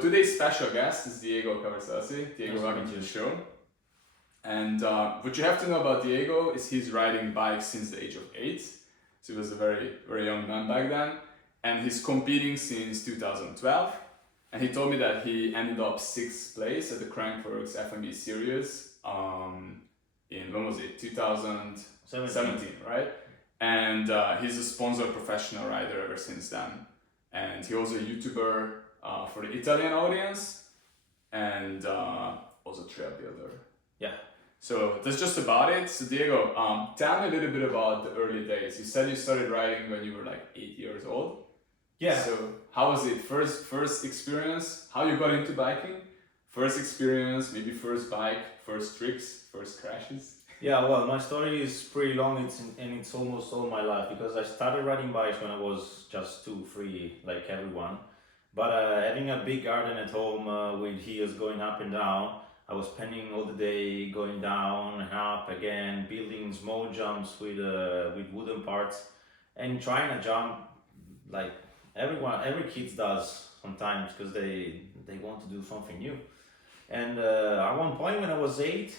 Today's special guest is Diego Caverzasi. Diego, Nice to welcome meet to you. the show. And what you have to know about Diego is he's riding bikes since the age of 8. So he was a very, very young man back then. And he's competing since 2012. And he told me that he ended up 6th place at the Crankworx FMB series in, when was it, 2017, right? And he's a sponsored professional rider ever since then. And he was a YouTuber for the Italian audience and was a trail builder. Yeah. So that's just about it. So Diego, tell me a little bit about the early days. You said you started riding when you were like 8 years old. Yeah. So how was it? First experience? How you got into biking? First experience, maybe first bike, first tricks, first crashes. Yeah, well, my story is pretty long, it's almost all my life, because I started riding bikes when I was just 2, 3, like everyone. But having a big garden at home with hills going up and down, I was spending all the day going down and up again, building small jumps with wooden parts, and trying to jump like every kid does sometimes, because they want to do something new. And at one point when I was 8,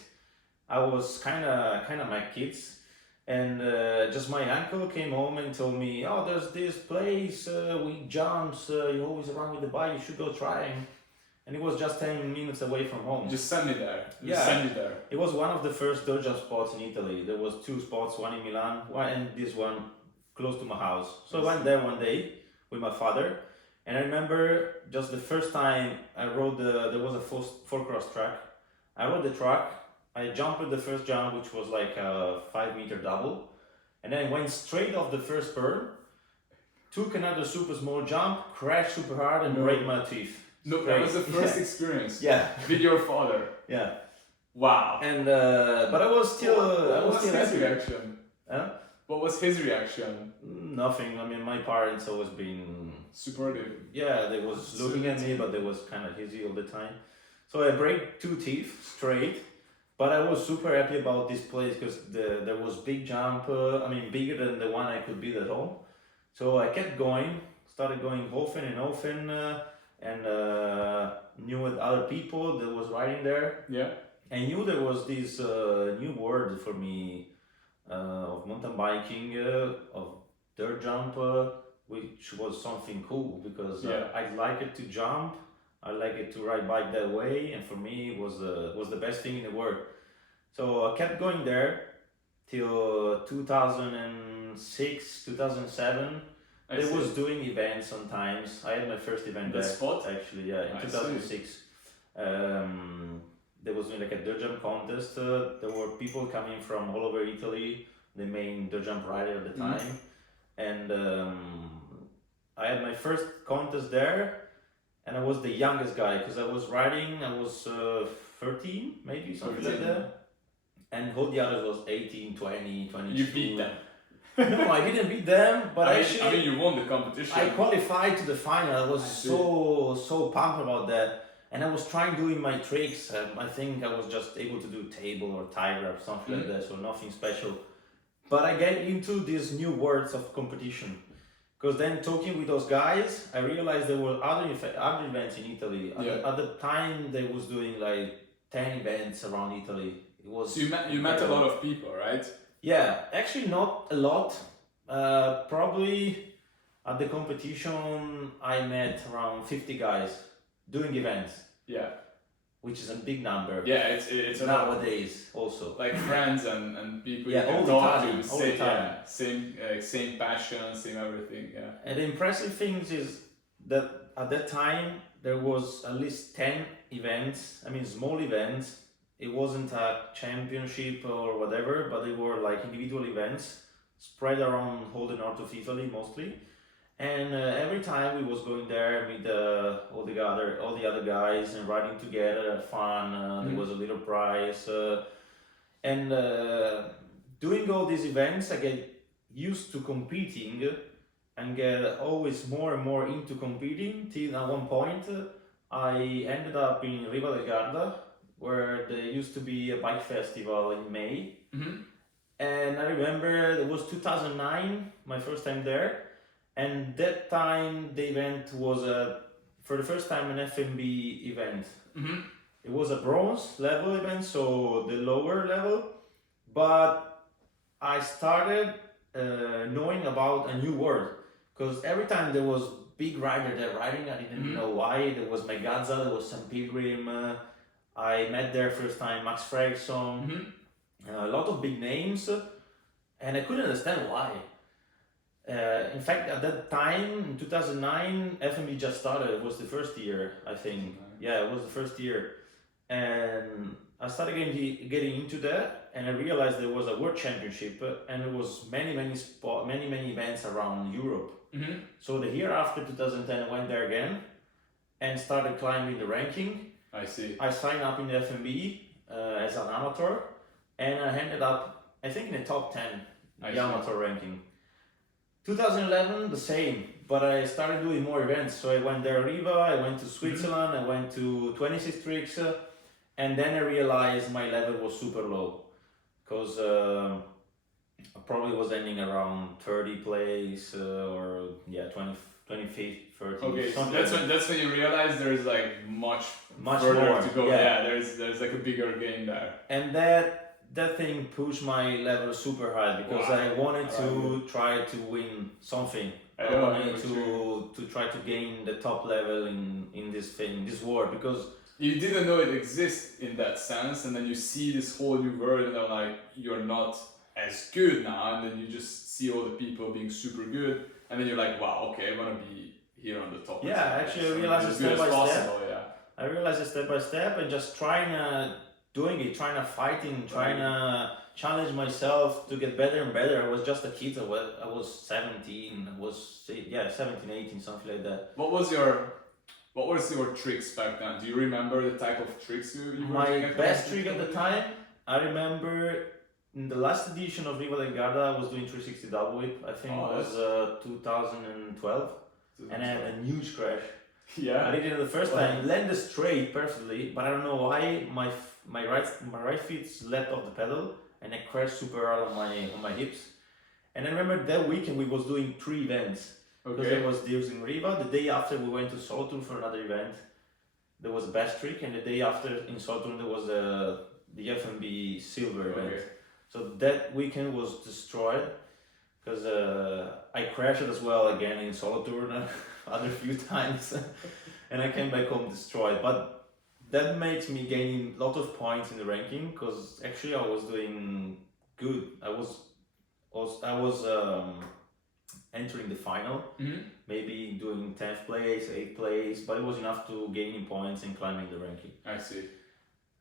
I was kind of my kids, and just my uncle came home and told me, "Oh, there's this place with jumps. You always around with the bike. You should go try." And it was just 10 minutes away from home. Just send me there. Yeah. Send me there. It was one of the first dirt jump spots in Italy. There was 2 spots, one in Milan, and this one close to my house. So I went there one day with my father, and I remember just the first time I rode there was a four cross track. I rode the track. I jumped the first jump, which was like a 5-meter double, and then went straight off the first burn, took another super small jump, crashed super hard, and break my teeth. No, that was the first experience. Yeah. With your father. Yeah. Wow. And but I was still. What was his happy. reaction? Huh? What was his reaction? Nothing. I mean, my parents always been supportive. Yeah, they was looking at me, but they was kind of easy all the time. So I break 2 teeth straight. But I was super happy about this place because there was big jump, bigger than the one I could build at home. So I kept going, started going often and often, and knew with other people that was riding there. Yeah. I knew there was this new world for me of mountain biking, of dirt jump, which was something cool because I like it to jump. I like it to ride bike that way, and for me it was the best thing in the world. So I kept going there till 2006, 2007. I was doing events sometimes. I had my first event there. Spot? Actually, yeah, in 2006. There was like a dirt jump contest. There were people coming from all over Italy, the main dirt jump rider at the time. And I had my first contest there. And I was the youngest guy because I was riding, I was 13, maybe something like that. And all the others was 18, 20, 22. You beat them. No, I didn't beat them, but I mean, you won the competition. I qualified to the final. I was so pumped about that. And I was trying doing my tricks. I think I was just able to do table or tiger or something like that, so nothing special. But I get into these new worlds of competition. Because then talking with those guys, I realized there were other events in Italy. At the time, they was doing like 10 events around Italy. It was. So you met a lot of people, right? Yeah, actually not a lot. Probably at the competition, I met around 50 guys doing events. Yeah. Which is a big number. Yeah, it's nowadays also. Like friends and people you can talk to. All the time. Same passion, same everything. Yeah. And the impressive thing is that at that time there was at least 10 events. I mean, small events. It wasn't a championship or whatever, but they were like individual events spread around all the north of Italy mostly. And every time we was going there, meet all the other guys and riding together, fun. There was a little prize, and doing all these events, I get used to competing, and get always more and more into competing. Till at one point, I ended up in Riva del Garda, where there used to be a bike festival in May, and I remember it was 2009, my first time there. And that time the event was for the first time an FMB event. Mm-hmm. It was a bronze level event, so the lower level, but I started knowing about a new word, because every time there was big rider there riding, I didn't know why. There was Megazza, there was some Pilgrim. I met there first time Max Fredriksson, a lot of big names, and I couldn't understand why. In fact, at that time, in 2009, FMB just started. It was the first year, I think. Yeah, it was the first year. And I started getting into that, and I realized there was a world championship, and there was many events around Europe. So the year after 2010, I went there again and started climbing the ranking. I see. I signed up in the FMB as an amateur, and I ended up, I think, in the top 10 the amateur ranking. 2011, the same, but I started doing more events. So I went there, Riva, I went to Switzerland, I went to 26 tricks, and then I realized my level was super low, because I probably was ending around 30 place or 25th, 30th. Okay, so that's when you realize there's like much further more to go. Yeah, there's like a bigger game there. And that thing pushed my level super high, because I wanted to try to win something. I wanted to try to gain the top level in this world, because you didn't know it exists in that sense, and then you see this whole new world, and then like you're not as good now, and then you just see all the people being super good, and then you're like, wow, okay, I want to be here on the top. Yeah, actually, I realized it step by step. I realized it step by step, and just trying to fighting, trying to challenge myself to get better and better. I was just a kid. I was 17. I was 17, 18, something like that. What was your tricks back then? Do you remember the type of tricks you were doing? My best trick at the time, I remember in the last edition of Riva del Garda, I was doing 360 double whip. I think it was 2012, and I had a huge crash. Yeah. I did it the first time, landed straight perfectly, but I don't know why my right feet slept off the pedal, and I crashed super hard on my hips. And I remember that weekend we was doing 3 events. Because there was Deus in Riva. The day after we went to Solothurn for another event. There was a best trick, and the day after in Solothurn there was the FMB silver event. So that weekend was destroyed, because I crashed as well again in Solothurn other few times, and I came back home destroyed. But that makes me gaining a lot of points in the ranking, because actually I was doing good. I was entering the final, maybe doing 10th place, 8th place, but it was enough to gaining points and climbing the ranking. I see.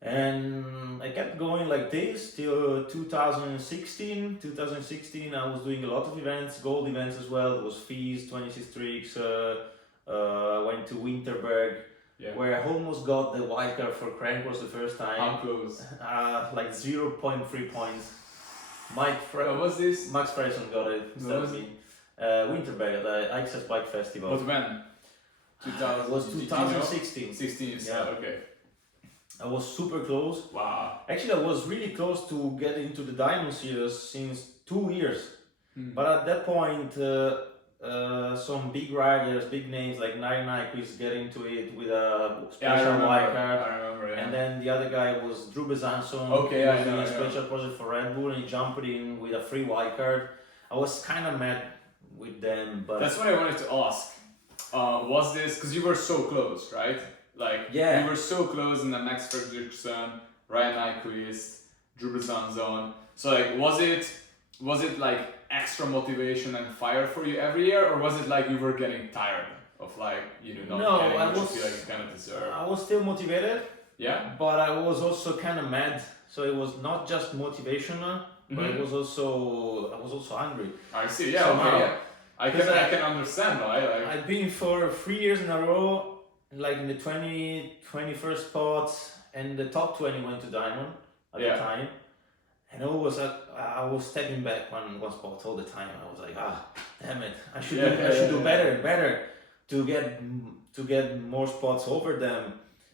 And I kept going like this till 2016. 2016 I was doing a lot of events, gold events as well. There was Fees, 26 tricks, went to Winterberg, where I almost got the wildcard for Crankworx the first time. How close? Like 0.3 points. What was this? Max Fredriksson got it instead of me. Winterberg at the Access Bike Festival. But when? 2000. It was 2016. 16, yeah, okay. I was super close. Wow. Actually, I was really close to get into the Diamond Series since 2 years. But at that point, some big riders, big names like Nine Nyquist get into it with a special wildcard. I remember, yeah. And then the other guy was Drew Bezanson. Okay, he was doing a special project for Red Bull, and he jumped in with a free wildcard. I was kind of mad with them, but that's what I wanted to ask. Was this because you were so close, right? Like you were so close in the Max Fredriksson, Ryan Nyquist, Drew Bezanson. So like, was it like extra motivation and fire for you every year, or was it like you were getting tired of like not getting what you feel like you kind of deserve? I was still motivated. Yeah. But I was also kind of mad. So it was not just motivational, but I was also hungry. I see. Yeah. Okay. Yeah. I can understand why. Like I've been for 3 years in a row, like in the 21st spots, and the top 20 went to Diamond at the time. And I was stepping back one spot all the time. I was like, damn it! I should do better to get more spots over them.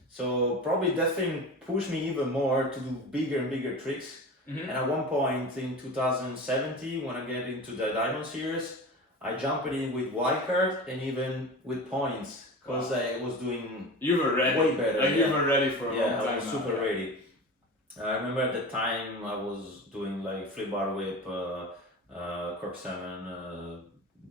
So probably that thing pushed me even more to do bigger and bigger tricks. And at one point in 2017, when I get into the Diamond Series, I jumped in with wildcard and even with points, because Wow. I was doing You were ready. way better. Like you were ready for a long yeah, time I was now, super yeah. ready. I remember at the time I was doing like flip bar whip, cork 7,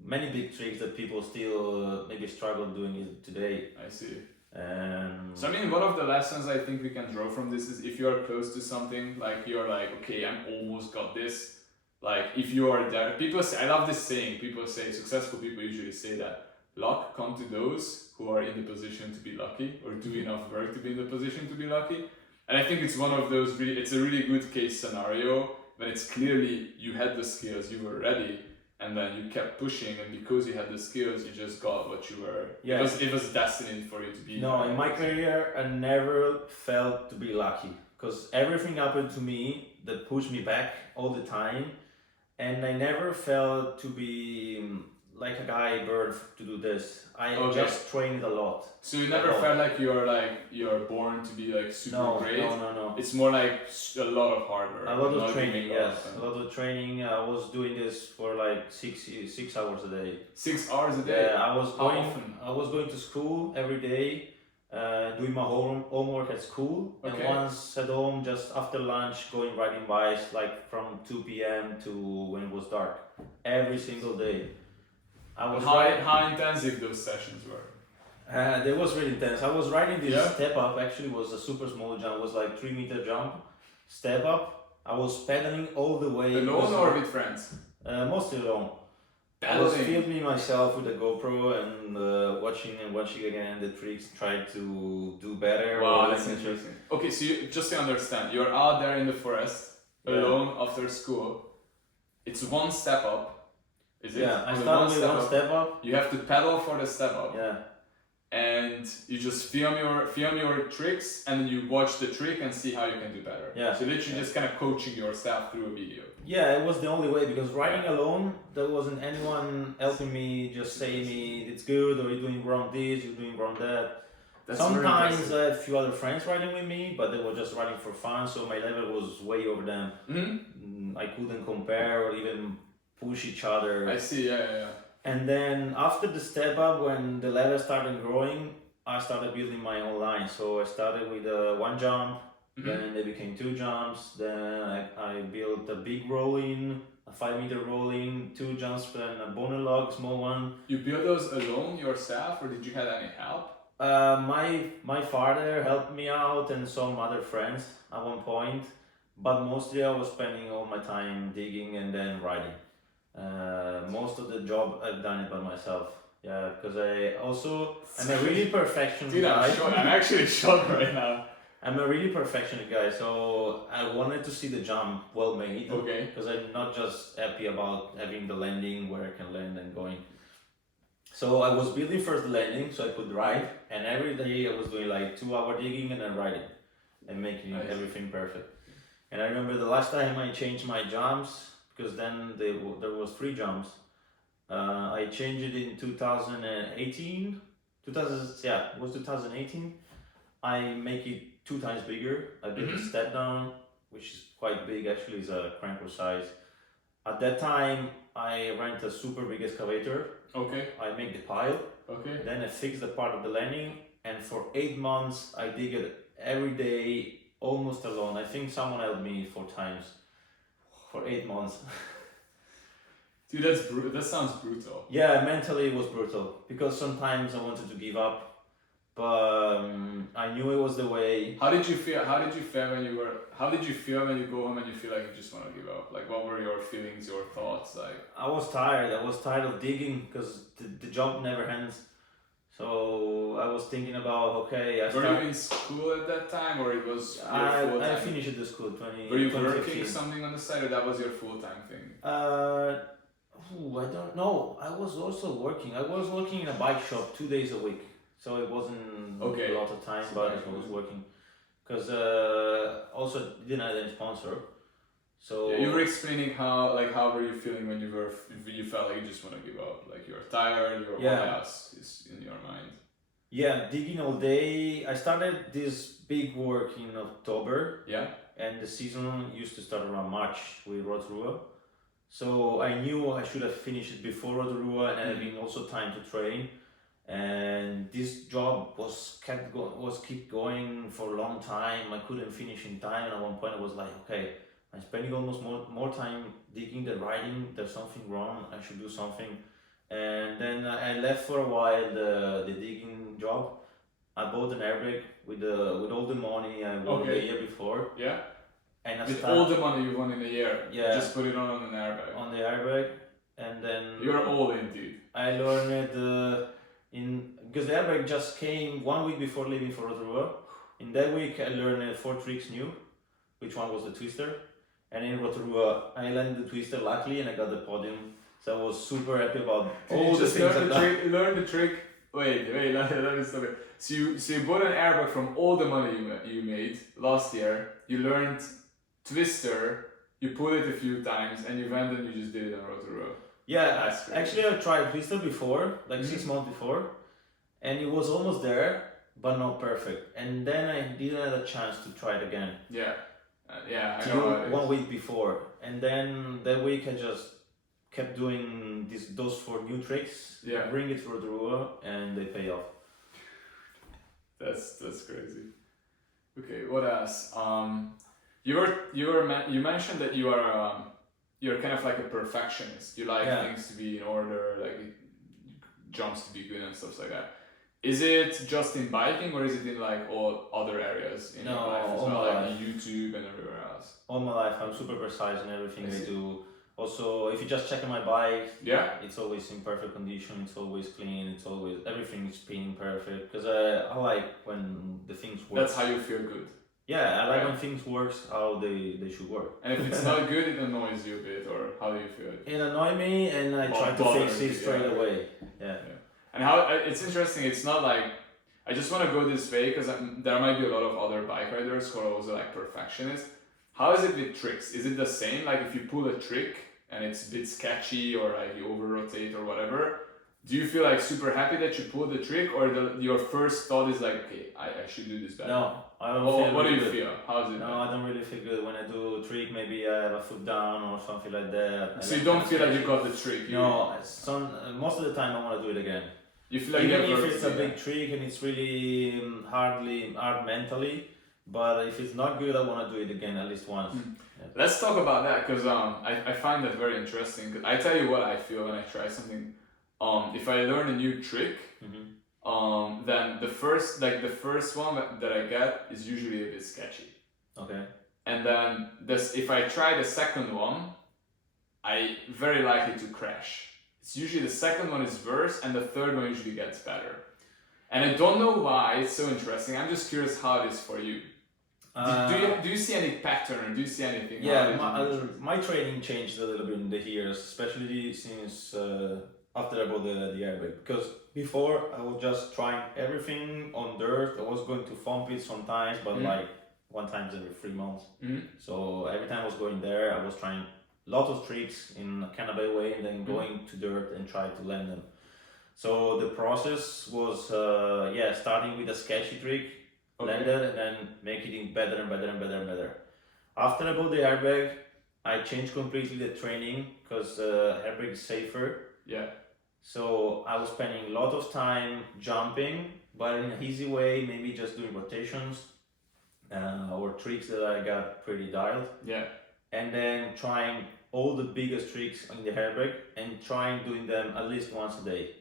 many big tricks that people still maybe struggle doing it today. I see. And So I mean, one of the lessons I think we can draw from this is if you are close to something, like you're like, okay, I'm almost got this. Like if you are there, people say, I love this saying. People say, successful people usually say that luck comes to those who are in the position to be lucky or do enough work to be in the position to be lucky. And I think it's one of those really, it's a really good case scenario when it's clearly you had the skills, you were ready, and then you kept pushing, and because you had the skills, you just got what you were. Yeah. It was destined for you to be. no, in my career, I never felt to be lucky because everything happened to me that pushed me back all the time, and I never felt to be like a guy bird to do this. I Okay. just trained a lot. So you never felt like you're born to be like super No, great. no. It's more like a lot of hard work. A lot of not training, giving up, yes. and A lot of training. I was doing this for like 6 hours a day. 6 hours a day. Yeah, I was How going. often? I was going to school every day, doing my homework at school, Okay. and once at home, just after lunch, going riding bikes like from 2 p.m. to when it was dark, every single day. I was How intensive those sessions were? They was really intense. I was riding this Yeah. step up. Actually, was a super small jump. It was like 3 meter jump, step up. I was pedaling all the way. Alone or with friends? Mostly alone. I was Pedaling. filming myself with a GoPro and watching again the tricks, trying to do better. Wow, that's interesting. Okay, so you, just to understand, you're out there in the forest Yeah. alone after school. It's one step up. Is it? Yeah, I Only started with step one up. step up. You have to pedal for the step up. Yeah. And you just film your tricks and you watch the trick and see how you can do better. Yeah. So literally just kind of coaching yourself through a video. Yeah, it was the only way because riding alone, there wasn't anyone helping me, just saying me it's good or you're doing wrong this, you're doing wrong that. That's very Sometimes impressive. I had a few other friends riding with me, but they were just riding for fun, so my level was way over them. I couldn't compare or even push each other. I see, yeah. And then after the step up, when the level started growing, I started building my own line. So I started with one jump, then they became 2 jumps, then I built a big rolling, a 5 meter rolling, 2 jumps, and a boner log, small one. You build those alone yourself or did you have any help? My father helped me out and some other friends at one point, but mostly I was spending all my time digging and then riding. Most of the job I've done it by myself. Yeah, because I'm a really perfectionist Dude, guy. I'm actually shocked right now. I'm a really perfectionist guy, so I wanted to see the jump well made. Okay. Because I'm not just happy about having the landing where I can land and going. So I was building first the landing so I could ride, and every day I was doing like 2 hour digging and then riding and making Nice. everything perfect. And I remember the last time I changed my jumps, because then there was 3 jumps. I changed it in 2018. It was 2018. I make it 2 times bigger. I did a step down, which is quite big actually, is a cranker size. At that time, I rent a super big excavator. Okay. I make the pile. Okay. Then I fix the part of the landing, and for 8 months I dig it every day, almost alone. I think someone helped me 4 times for 8 months. Dude, that sounds brutal. Yeah, mentally it was brutal because sometimes I wanted to give up, but I knew it was the way. How did you feel when you go home and you feel like you just want to give up? Like, what were your feelings, your thoughts? Like, I was tired. I was tired of digging because the job never ends. So I was thinking about, okay, were you in school at that time, or it was your full I time? finished the school 20. Were you 2015. working something on the side, or that was your full time thing? I don't know. I was also working. I was working in a bike shop 2 days a week, so it wasn't a lot of time, but I was working. Because also didn't have any sponsor, so Yeah, you were explaining how were you feeling when you felt like you just want to give up, like you're tired, what else is in your mind? Yeah, digging all day. I started this big work in October. Yeah. And the season used to start around March with Rotorua. So I knew I should have finished it before Rotorua and having also time to train. and this job was keep going for a long time. I couldn't finish in time, and at one point I was like, okay, I'm spending almost more time digging than writing. There's something wrong. I should do something. And then I left for a while the digging job. I bought an airbag with all the money I won the year before. Yeah. And I with all the money you won in a year. Yeah. You just put it on an airbag. On the airbag, and then you're all in, dude. I learned because the airbag just came 1 week before leaving for Rotorua. In that week, I learned 4 tricks new. Which one was the twister? And in Rotorua, I landed the twister luckily, and I got the podium. So I was super happy about all the things I done. Learn the trick. Wait, let me stop it. So you bought an airbag from all the money you made last year. You learned twister. You pulled it a few times, and you went and you just did it on Rotorua. Yeah, actually I tried twister before, like 6 months before, and it was almost there, but not perfect. And then I didn't have a chance to try it again. Yeah, I know. 1 week before, and then that week I just kept doing those 4 new tricks. Yeah, bring it to Rotorua, and they pay off. That's crazy. Okay, what else? You mentioned that you're kind of like a perfectionist. You like things to be in order, like jumps to be good and stuff like that. Is it just in biking, or is it in like all other areas in your life as well, like YouTube and everywhere else? All my life, I'm super precise in everything I do. Also, if you just check on my bike, it's always in perfect condition. It's always clean. It's always everything is spinning perfect. Because I like when the things work. That's how you feel good. Yeah, I like when things works how they should work. And if it's not good, it annoys you a bit, or how do you feel? It annoys me, and I try to fix it straight away. Yeah. And how it's interesting. It's not like I just want to go this way because there might be a lot of other bike riders who are also like perfectionists. How is it with tricks? Is it the same? Like if you pull a trick and it's a bit sketchy, or like you over rotate or whatever, do you feel like super happy that you pulled the trick, or your first thought is like, okay, I should do this better? No, I don't feel what do you good. feel? How is it? No, I don't really feel good when I do a trick. Maybe I have a foot down or something like that. So you don't feel like you got the trick? No, most of the time I want to do it again. You feel like even if it's a big trick and it's really hard mentally, but if it's not good, I want to do it again at least once. Yeah. Let's talk about that, because I find that very interesting. Cause I tell you what I feel when I try something. If I learn a new trick, then the first one that I get is usually a bit sketchy. Okay. And then if I try the second one, I very likely to crash. It's usually the second one is worse, and the third one usually gets better. And I don't know why. It's so interesting. I'm just curious how it is for you. Do you see any pattern, or do you see anything? Yeah, my training changed a little bit in the years, especially since after I bought the airbag. Because before I was just trying everything on dirt. I was going to foam pit sometimes, but like 1 time every 3 months. So every time I was going there, I was trying a lot of tricks in a kind of a way, and then going to dirt and try to land them. So the process was starting with a sketchy trick, land it, and then make it better and better and better and better. After I bought the airbag, I changed completely the training, because airbag is safer. Yeah. So I was spending a lot of time jumping, but in an easy way, maybe just doing rotations or tricks that I got pretty dialed. Yeah. And then trying all the biggest tricks in the airbag and trying doing them at least once a day.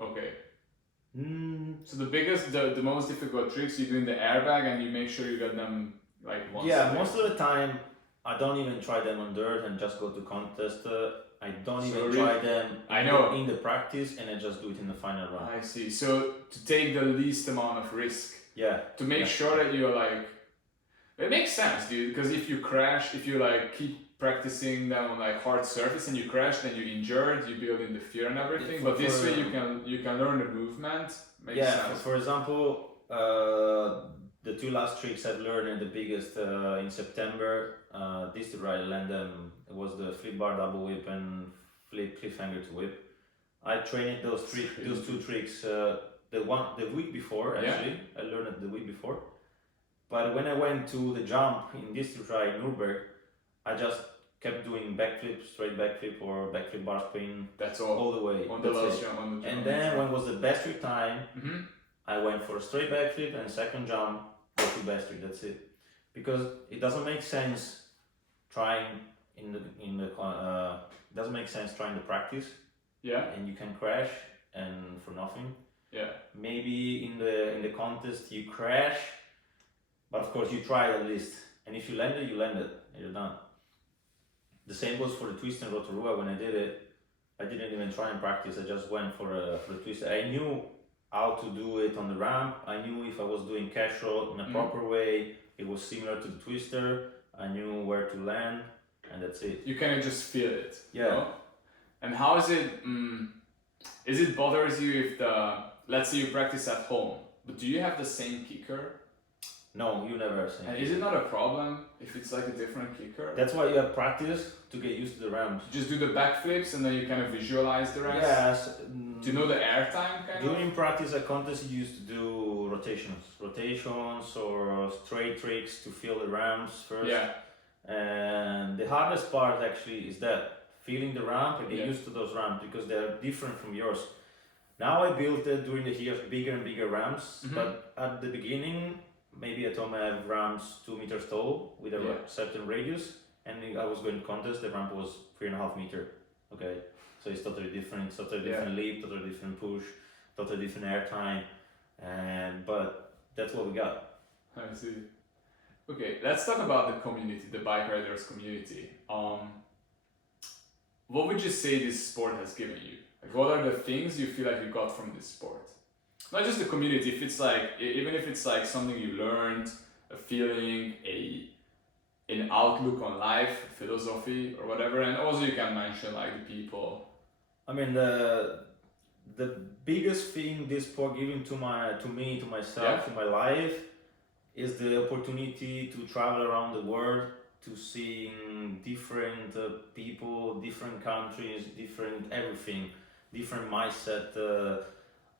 Okay. So the most difficult tricks you do in the airbag, and you make sure you got them like once a day. Yeah, most of the time I don't even try them on dirt and just go to contest. I don't even try them in the practice, and I just do it in the final run. I see. So to take the least amount of risk. Yeah. To make sure that you're like, it makes sense, dude. Because if you crash, if you like keep practicing them on like hard surface and you crash, then you're injured. You build in the fear and everything. But this way you can learn the movement. Makes sense. For example, the 2 last tricks I've learned, and the biggest in September. This ride land them. It was the flip bar double whip and flip cliffhanger to whip. I trained those 2 tricks the week before. Actually, I learned it the week before. But when I went to the jump in this ride Nürburgring, I just kept doing backflip, straight backflip, or backflip bar spin That's all. all the way. On the That's last it. jump, on the And jump. then when was the best trick time, Mm-hmm. I went for a straight backflip and second jump, go to best trick. That's it. Because it doesn't make sense trying it doesn't make sense trying to practice Yeah. and you can crash and for nothing. Yeah. Maybe in the contest you crash, but of course you try at least. And if you landed, you landed. You're done. The same goes for the twist and rotorua. When I did it, I didn't even try and practice. I just went for the twist. I knew how to do it on the ramp. I knew if I was doing cash roll in a proper way, it was similar to the twister. I knew where to land, and that's it. You kind of just feel it. Yeah. You know? And how is it? Is it bothers you if let's say you practice at home, but do you have the same kicker? No, you never have seen. And is it not a problem if it's like a different kicker? That's why you have practice to get used to the ramps. Just do the backflips and then you kind of visualize the ramps? Yes. Do you know the air time kind of? During practice at contest, you used to do rotations or straight tricks to feel the ramps first. Yeah. And the hardest part actually is that feeling the ramp and get used to those ramps because they're different from yours. Now I built during the years bigger and bigger ramps, but at the beginning, maybe at home I have ramps 2 meters tall with a certain radius, and I was going to contest, the ramp was 3.5 meters. Okay, so it's totally different, leap, totally different push, totally different air time, but that's what we got. I see. Okay, let's talk about the community, the bike riders community. What would you say this sport has given you? Like, what are the things you feel like you got from this sport? Not just the community, if it's like, even if it's like something you learned, a feeling, an outlook on life, philosophy or whatever, and also you can mention like the people. I mean, the biggest thing this sport giving to me, to myself, to my life, is the opportunity to travel around the world, to seeing different people, different countries, different everything, different mindset.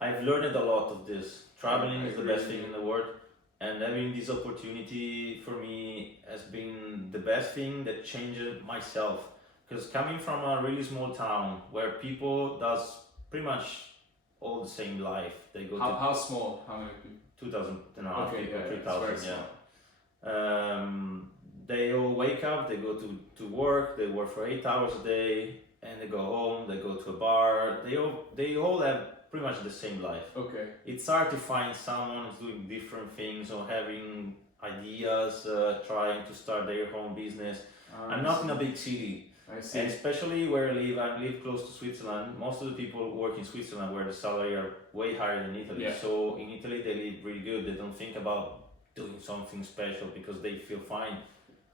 I've learned a lot of this. Traveling is the best thing in the world, and having this opportunity for me has been the best thing that changed myself. Because coming from a really small town where people does pretty much all the same life, they go how small? How many people? 2,000 and a half people, 3,000, they all wake up, they go to work, they work for 8 hours a day, and they go home, they go to a bar, they all have pretty much the same life. Okay. It's hard to find someone who's doing different things or having ideas, trying to start their own business. I'm not in a big city. I see. And especially where I live close to Switzerland. Most of the people work in Switzerland where the salary are way higher than Italy. Yeah. So in Italy they live really good. They don't think about doing something special because they feel fine.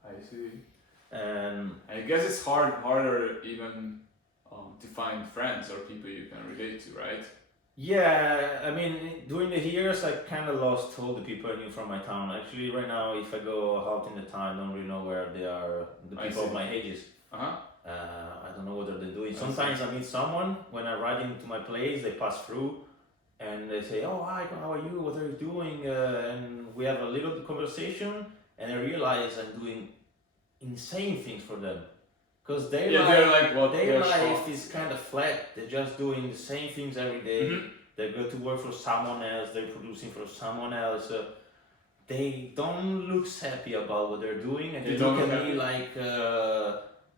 I see. And I guess it's harder even to find friends or people you can relate to, right? yeah, I mean, during the years I kind of lost all the people I knew from my town. Actually, right now, if I go out in the town, I don't really know where they are. The people of my ages. I don't know what they're doing. Sometimes I meet someone when I ride into my place. They pass through, and they say, "Oh, hi, how are you? What are you doing?" And we have a little conversation, and I realize I'm doing insane things for them, because their life is kind of flat. They're just doing the same things every day. They go to work for someone else. They're producing for someone else. They don't look happy about what they're doing, and they look at me like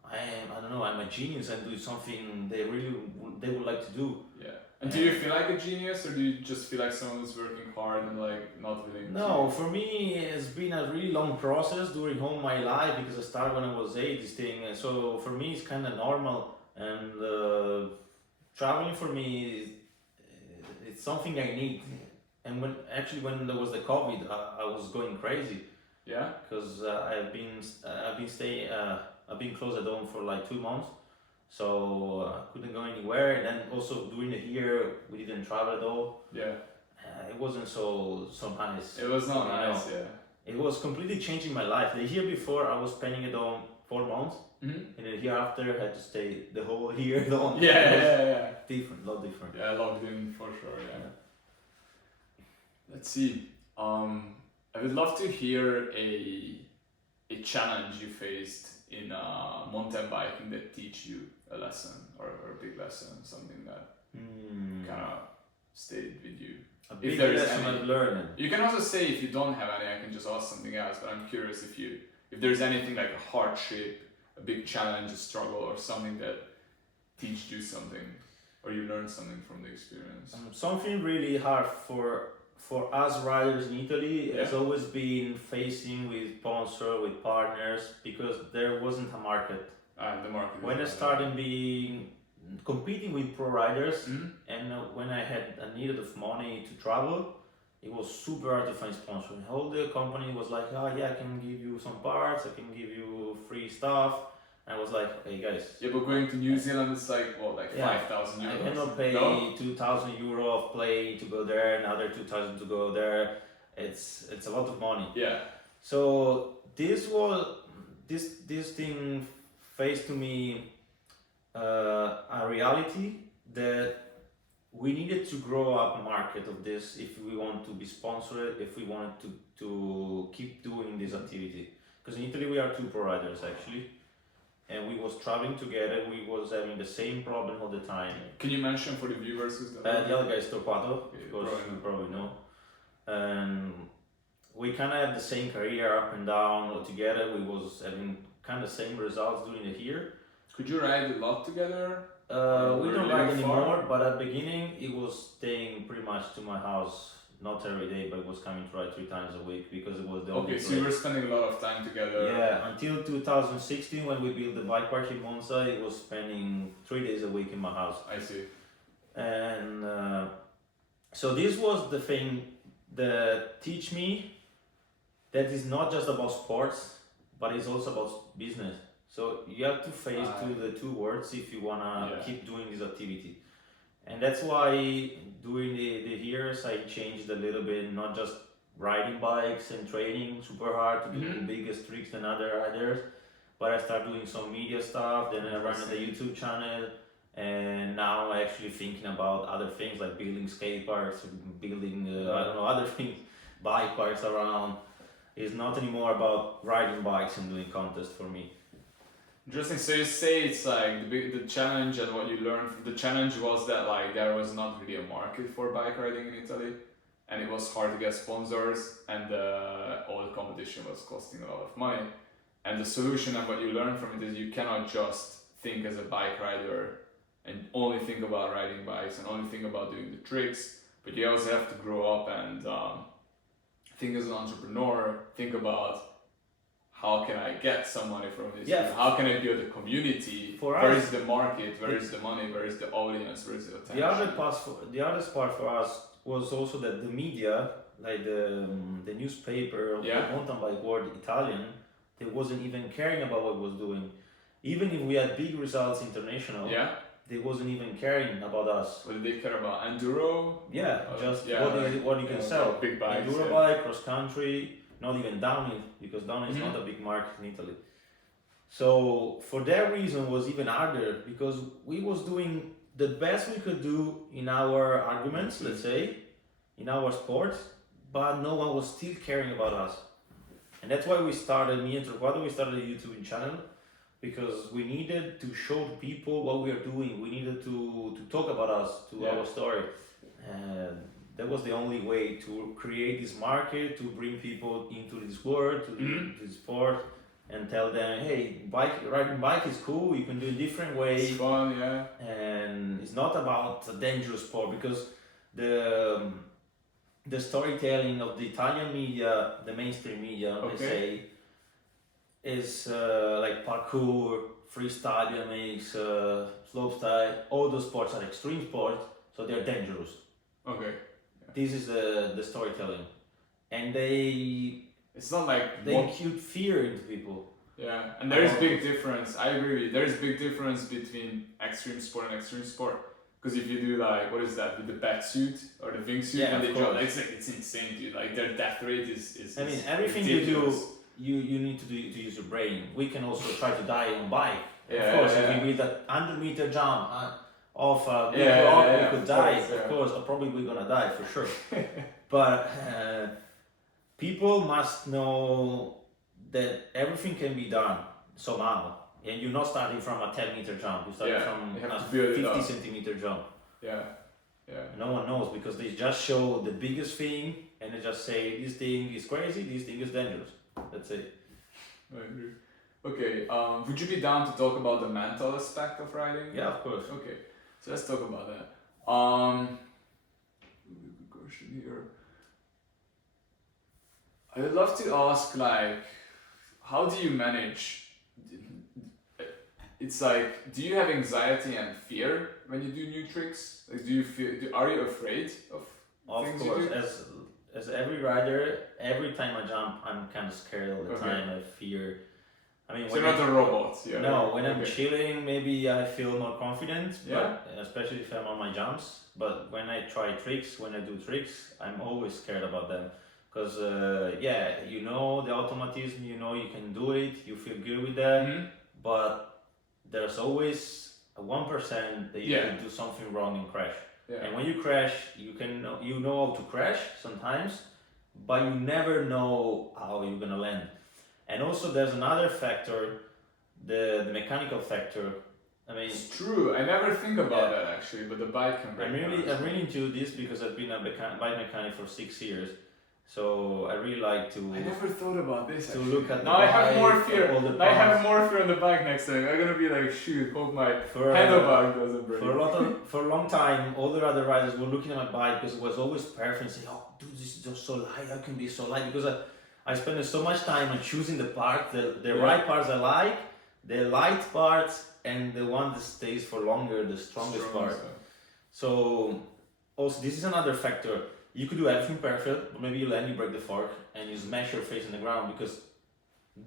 I don't know. I'm a genius and doing something they would like to do. Yeah. And do you feel like a genius, or do you just feel like someone who's working hard and like not willing? No, for me it's been a really long process during all my life because I started when I was 8. This thing, and so for me it's kind of normal. And traveling for me it's something I need. And when there was the COVID, I was going crazy. Yeah. Because I've been closed at home for like 2 months, so I couldn't go anywhere. And then also during the year we didn't travel at all. Yeah. It wasn't so nice. It was not nice. Yeah. It was completely changing my life. The year before I was spending at home 4 months, and the year after I had to stay the whole year at home. Yeah. Different, a lot different. Yeah, locked in for sure. Yeah. Let's see. I would love to hear a challenge you faced in mountain biking that teach you a lesson or a big lesson, something that kind of stayed with you. A If big there is lesson any- I've learned. You can also say if you don't have any, I can just ask something else, but I'm curious if there's anything like a hardship, a big challenge, a struggle, or something that teach you something, or you learned something from the experience. Something really hard for us riders in Italy has Yeah. always been facing with sponsor, with partners, because there wasn't a market. The market. When I started being competing with pro riders, Mhm. and when I had a needed of money to travel, it was super hard to find sponsor. And all the company was like, oh yeah, I can give you some parts, I can give you free stuff. And I was like, hey guys, Yeah, but going to New Zealand, it's like what, like Yeah. 5,000 euros. I cannot pay No? 2,000 euro of plane to go there, another 2,000 to go there. It's a lot of money. Yeah. So this thing faced to me a reality that we needed to grow up a market of this if we want to be sponsored, if we wanted to keep doing this activity. Because in Italy we are two providers actually, and we was traveling together. We was having the same problem all the time. Can you mention for the viewers who's The other guy is Torquato, Yeah, of course, probably you probably know. And we kind of had the same career up and down all together. We was having kind of same results doing it here. Could you ride a lot together? We Were don't you ride living far? anymore, but at the beginning it was staying pretty much to my house, not every day, but it was coming to ride 3 times a week because it was the only Okay, so place. you were spending a lot of time together. Yeah, until 2016 when we built the bike park in Monza, it was spending 3 days a week in my house. I see. And so this was the thing that teach me that is not just about sports, but it's also about business. So you have to face to the two words if you wanna Yeah. keep doing this activity. And that's why during the years I changed a little bit, not just riding bikes and training super hard to do Mhm. biggest tricks than other riders, but I started doing some media stuff, then I ran the YouTube channel, and now I'm actually thinking about other things like building skate parks, building I don't know, other things, bike parks around. It's not anymore about riding bikes and doing contests for me. Interesting. So you say it's like the challenge and what you learned. The challenge was that like there was not really a market for bike riding in Italy, and it was hard to get sponsors, and all the competition was costing a lot of money. And the solution and what you learn from it is you cannot just think as a bike rider and only think about riding bikes and only think about doing the tricks, but you also have to grow up and think as an entrepreneur. Think about how can I get some money from this? Yeah. How can I build a community? For Where us- is the market? Where is the money? Where is the audience? Where is the attention? The other part for us was also that the media, like the newspaper of Yeah. the mountain bike world, Italian, they wasn't even caring about what was doing. Even if we had big results international, Yeah. they wasn't even caring about us. What did they care about? Enduro? Yeah, just yeah, what you can sell. Big bikes. Enduro yeah. bike, cross country, not even downhill, because downhill is Mhm. not a big market in Italy. So for that reason was even harder because we was doing the best we could do in our arguments, let's say, in our sports, but no one was still caring about us. And that's why we started, me and Torquato, we started a YouTube channel because we needed to show people what we are doing. We needed to talk about us, to Yeah. our story. And that was the only way to create this market, to bring people into this world, to Mhm. this sport, and tell them, hey, riding bike is cool, you can do it different It's way, fun, yeah. and it's not about a dangerous sport because the storytelling of the Italian media, the mainstream media, Okay. they say, is like parkour, freestyle BMX, slopestyle. All those sports are extreme sports, so they're dangerous. Okay. This is the storytelling, and they It's not like they one- impute fear into people. Yeah, and there is big difference. I agree with you. There is big difference between extreme sport and extreme sport. Because if you do like what is that with the bat suit or the wingsuit Yeah, and they of jump, course. it's insane, dude. Like their death rate is I mean, is everything ridiculous. you need to use your brain. We can also try to die on bike. Yeah, Of course, yeah. if we did a 100-meter jump off a big Yeah, rock, yeah, we could of die. course, yeah. Of course, or probably we're gonna die for sure. But people must know that everything can be done somehow, and you're not starting from a 10-meter jump. You're starting from you have a to build it 50 up. centimeter jump. Yeah. No one knows because they just show the biggest thing and they just say this thing is crazy, this thing is dangerous. That's it. I agree. Okay, would you be down to talk about the mental aspect of riding? Yeah, of course. Okay, so let's talk about that. Good question here. I would love to ask, like, how do you manage? It's like, do you have anxiety and fear when you do new tricks? Like, do you feel? Are you afraid of things course, you do? as every rider, every time I jump, I'm kind of scared all the Okay. time. I fear. I mean, So when you're not a robot. Yeah. no, when I'm Okay. chilling, maybe I feel more confident. Yeah. But especially if I'm on my jumps. But when I try tricks, when I do tricks, I'm always scared about them. Because you know the automatism, you know you can do it, you feel good with that. Mhm. But there's always a 1% that you Yeah. can do something wrong and crash. Yeah. And when you crash, you know how to crash sometimes, but you never know how you're gonna land. And also there's another factor, the mechanical factor. I mean, It's true. I never think about Yeah. that actually, but the bike can break down. I'm really into this because I've been a bike mechanic for 6 years, so I really like to I never thought about this. to Actually. look at the Now I have more bike, fear. all the Now I have parts. more fear on the bike next time. I'm gonna be like, shoot, hope my For, handlebar doesn't break. for a long time, all the other riders were looking at my bike because it was always perfect and saying, "Oh, dude, this is just so light. How can it be so light?" Because I spent so much time on choosing the part, the Yeah. right parts I like, the light parts, and the one that stays for longer, the strongest part. So also this is another factor. You could do everything perfect, but maybe you land, you break the fork, and you smash your face in the ground because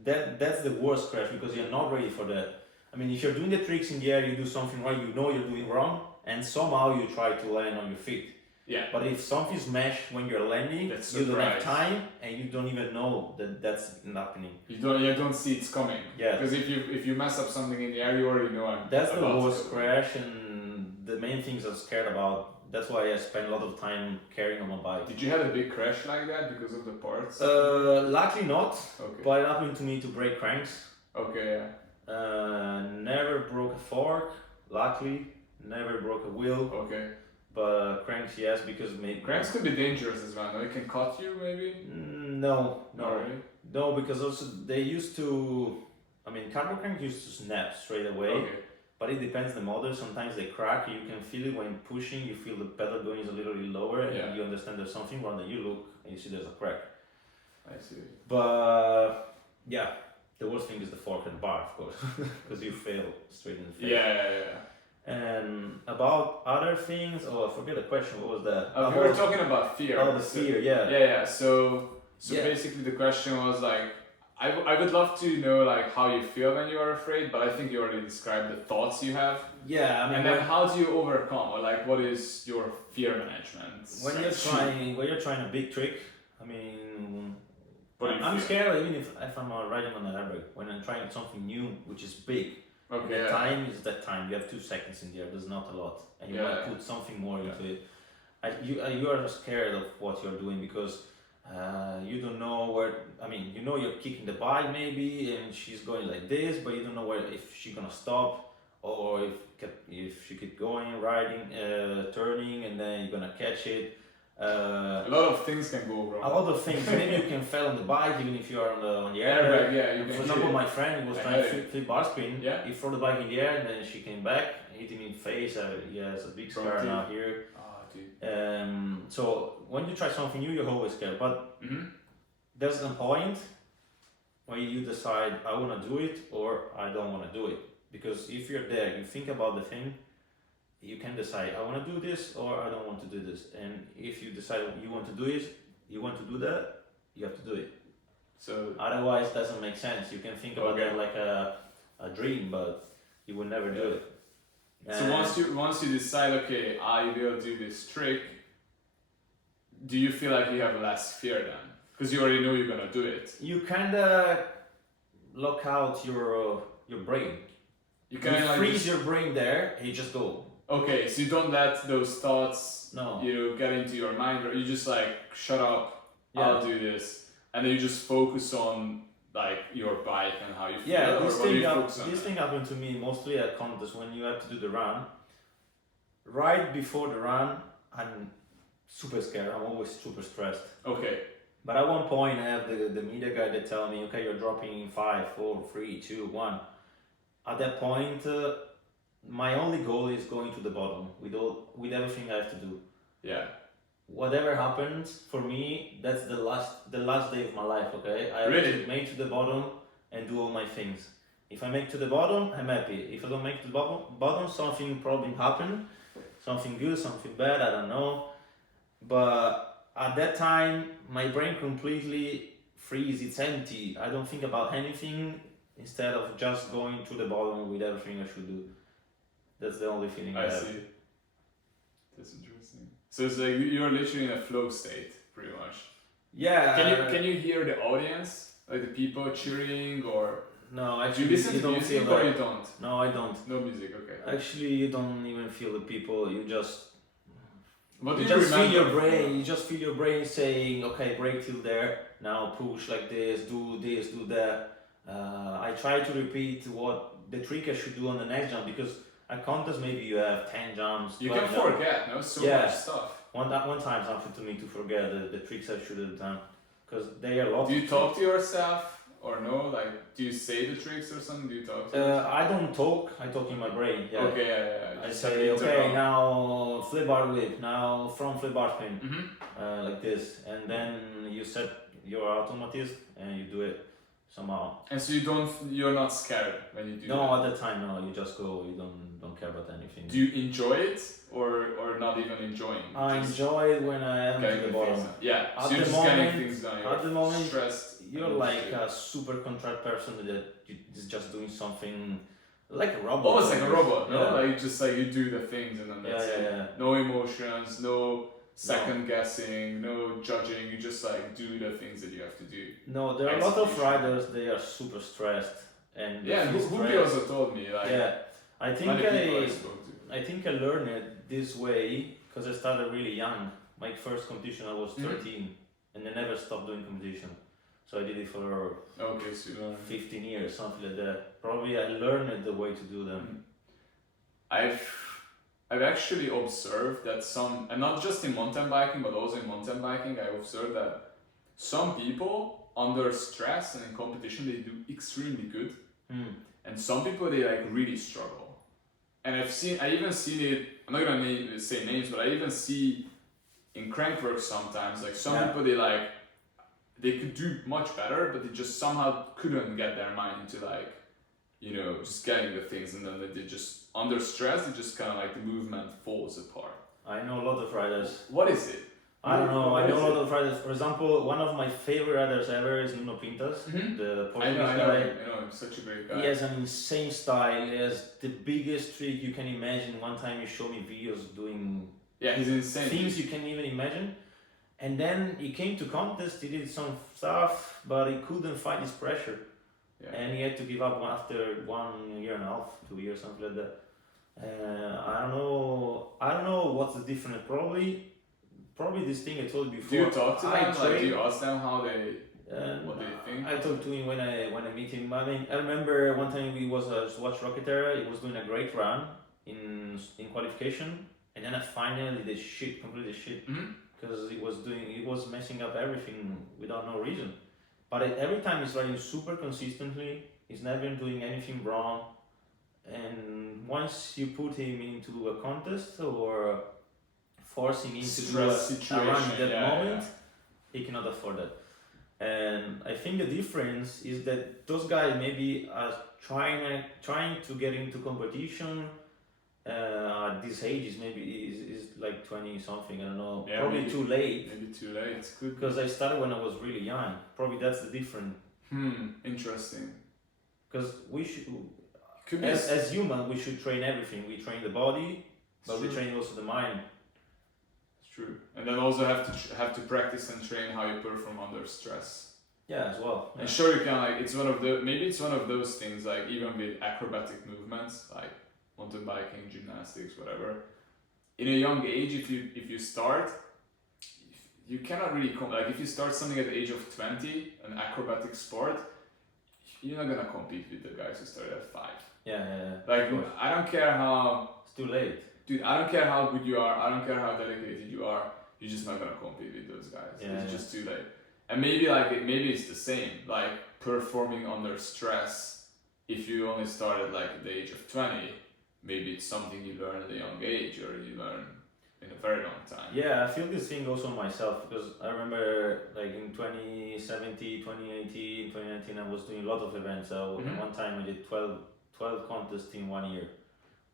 that's the worst crash because you're not ready for that. I mean, if you're doing the tricks in the air, you do something right, you know you're doing wrong, and somehow you try to land on your feet. Yeah. But if something smashed when you're landing, That's you don't have surprise. time, and you don't even know that that's happening. You don't see it's coming. Yeah. Because if you mess up something in the air, you already know I'm That's the about to worst go. crash, and the main things I'm scared about. That's why I spend a lot of time carrying on my bike. Did you have a big crash like that because of the parts? Luckily not, Okay. but it happened to me to break cranks. Okay. Yeah. Never broke a fork, luckily. Never broke a wheel, Okay. but cranks yes, because maybe... Cranks could be dangerous as well. No, it can cut you maybe. No, Not really. no, because also they used to... I mean, carbon crank used to snap straight away. Okay. But it depends the model. Sometimes they crack. You can feel it when pushing. You feel the pedal going a little bit lower, Yeah. and you understand there's something wrong. Then you look and you see there's a crack. I see. But yeah, the worst thing is the fork and bar, of course, because you fail straight in the face. Yeah. And about other things, I forget the question. What was that? We were talking about fear. Oh, the fear. Yeah. Yeah. So Yeah. basically the question was like, I would love to know like how you feel when you are afraid, but I think you already described the thoughts you have. Yeah. I mean, And then how do you overcome, or like what is your fear management? when you're trying a big trick, I mean, What do you I'm feel? scared even if I'm riding on an airbag. When I'm trying something new, which is big, Okay. the Yeah. time is that time. You have 2 seconds in there. There's not a lot, and you Yeah, might yeah. put something more into it. You are scared of what you're doing because you don't know where. I mean, you know you're kicking the bike maybe, and she's going like this, but you don't know where if she's gonna stop or if she keep going, riding, turning, and then you're gonna catch it. A lot of things can go wrong. A lot of things. Maybe you can fail on the bike even if you are on the air. Airbag, yeah, you can For hit example, it. my friend was I trying had to it. flip bar spin. Yeah. He threw the bike in the air and then she came back, hit him in the face. He has a big From scar teeth. now here. Oh, dude. So when you try something new, you're always scared. But there's a point where you decide I want to do it or I don't want to do it. Because if you're there, you think about the thing. You can decide I want to do this or I don't want to do this. And if you decide you want to do it, you want to do that, you have to do it. So Otherwise, it doesn't make sense. You can think about Okay. that like a dream, but you will never do it. So And once you decide, okay, I will do this trick, do you feel like you have less fear then? Because you already know you're gonna do it. you kind of lock out your brain. You You kind of like freeze just- your brain there, and you just go. okay, so you don't let those thoughts No. get into your mind, or you just like shut up. Yeah. I'll do this, and then you just focus on like your bike and how you feel, Yeah, or what do you focus on? this thing happened to me mostly at contests when you have to do the run. Right before the run, I'm super scared. I'm always super stressed. Okay. But at one point, I have the media guy that tell me, okay, you're dropping in 5, 4, 3, 2, 1. At that point, my only goal is going to the bottom with everything I have to do. Yeah. Whatever happens for me, that's the last day of my life. Okay, I have Really? to make to the bottom and do all my things. If I make to the bottom, I'm happy. If I don't make to the bottom, something probably happened, something good, something bad, I don't know. But at that time, my brain completely freeze. It's empty. I don't think about anything instead of just going to the bottom with everything I should do. That's the only feeling I have. see. That's interesting. So it's like you're literally in a flow state, pretty much. Yeah. Can you hear the audience, like the people cheering, or No, do actually, you listen to don't music feel or that. you don't? No, I don't. No music, okay. Actually, you don't even feel the people. You just What do you you just feel remember? your brain. You just feel your brain saying, "Okay, break till there. Now push like this. Do this. Do that." I try to repeat what the trick I should do on the next jump because at contest maybe you have 10 jumps. You 12 can jumps. forget, no? So Yeah. much stuff. One time happened to me to forget the tricks I should have done because they are a lot. Do you talk to yourself or no? Like, do you say the tricks or something? Do you talk to yourself? I don't talk. I talk in my brain. Yeah. Okay, yeah. I Just say, like okay, interrupt. now flip bar whip, now front flip bar spin, Mhm. like this, and then you set your automatism and you do it somehow. And so you're not scared when you do No, that? at the time, no, you just go. You don't care about anything. Do you enjoy it or not even enjoying? I Just enjoy it when I am getting to the things bottom. done. Yeah, At so you're the just getting moment- things done. at You're the moment, stressed. You're and like shit. a super contract person that is just doing something like a robot. Almost like a robot, no? Yeah. Like just like you do the things and then that's it. Yeah. No emotions, no second guessing, no judging. You just like do the things that you have to do. No, there are a lot of Execution. riders. They are super stressed and they Yeah, feel Hupi stressed. also told me like Yeah, I think many people I spoke to. I think I learned it this way because I started really young. My first competition I was 13 and I never stopped doing competition. So I did it for Okay, so you learn. 15 years, something like that. Probably I learned it the way to do them. I've actually observed that some, and not just in mountain biking, but also in mountain biking, I observed that some people under stress and in competition they do extremely good, and some people they like really struggle. And I even seen it. I'm not gonna say names, but I even see in crankwork sometimes like some people they could do much better, but they just somehow couldn't get their mind into like, you know, just getting the things, and then they just under stress, they just kind of like the movement falls apart. I know a lot of riders. What is it? I don't know. What I know is a lot of riders. For example, one of my favorite riders ever is Nuno Pintas, the Portuguese guy. I know, I'm such a great guy. He has an insane style. He has the biggest trick you can imagine. One time he showed me videos doing He's insane. things you can even imagine. And then he came to contest, he did some stuff, but he couldn't fight his pressure. Yeah. And he had to give up after 1 year and a half, 2 years, something like that. I don't know what's the difference. Probably this thing I told you before. Do you talk to them? Like, do train- you ask them how they, what they think? I talked to him when I meet him. I mean, I remember one time we was to watch Rocketera. He was doing a great run in qualification, and then I finally did shit, completely shit, because he was messing up everything without no reason. But every time he's riding super consistently, he's never doing anything wrong. And once you put him into a contest or forcing him to do a run at that moment, he cannot afford that. And I think the difference is that those guys maybe are trying to get into competition at this age is like 20 something, I don't know, probably maybe, too late. Maybe too late. It's good. Because I started when I was really young. Probably that's the difference. Interesting. Because we should, Could be as human, we should train everything. We train the body, but we true. train also the mind. It's true. And then also have to practice and train how you perform under stress. Yeah, as well. And sure, you can like it's one of those things like even with acrobatic movements like mountain biking, gymnastics, whatever. In a young age, if you start, you cannot really like if you start something at the age of 20, an acrobatic sport, you're not gonna compete with the guys who started at 5. Yeah. Like, Of course. I don't care how, It's too late. dude, I don't care how good you are, I don't care how dedicated you are, you're just not gonna compete with those guys. Yeah, It's just too late. And maybe it's the same, like performing under stress. If you only started like at the age of 20, maybe it's something you learn at a young age or you learn in a very long time. Yeah, I feel this thing also myself because I remember like in 2017, 2018, 2019 I was doing a lot of events. So Mhm. one time I did 12 contests in 1 year,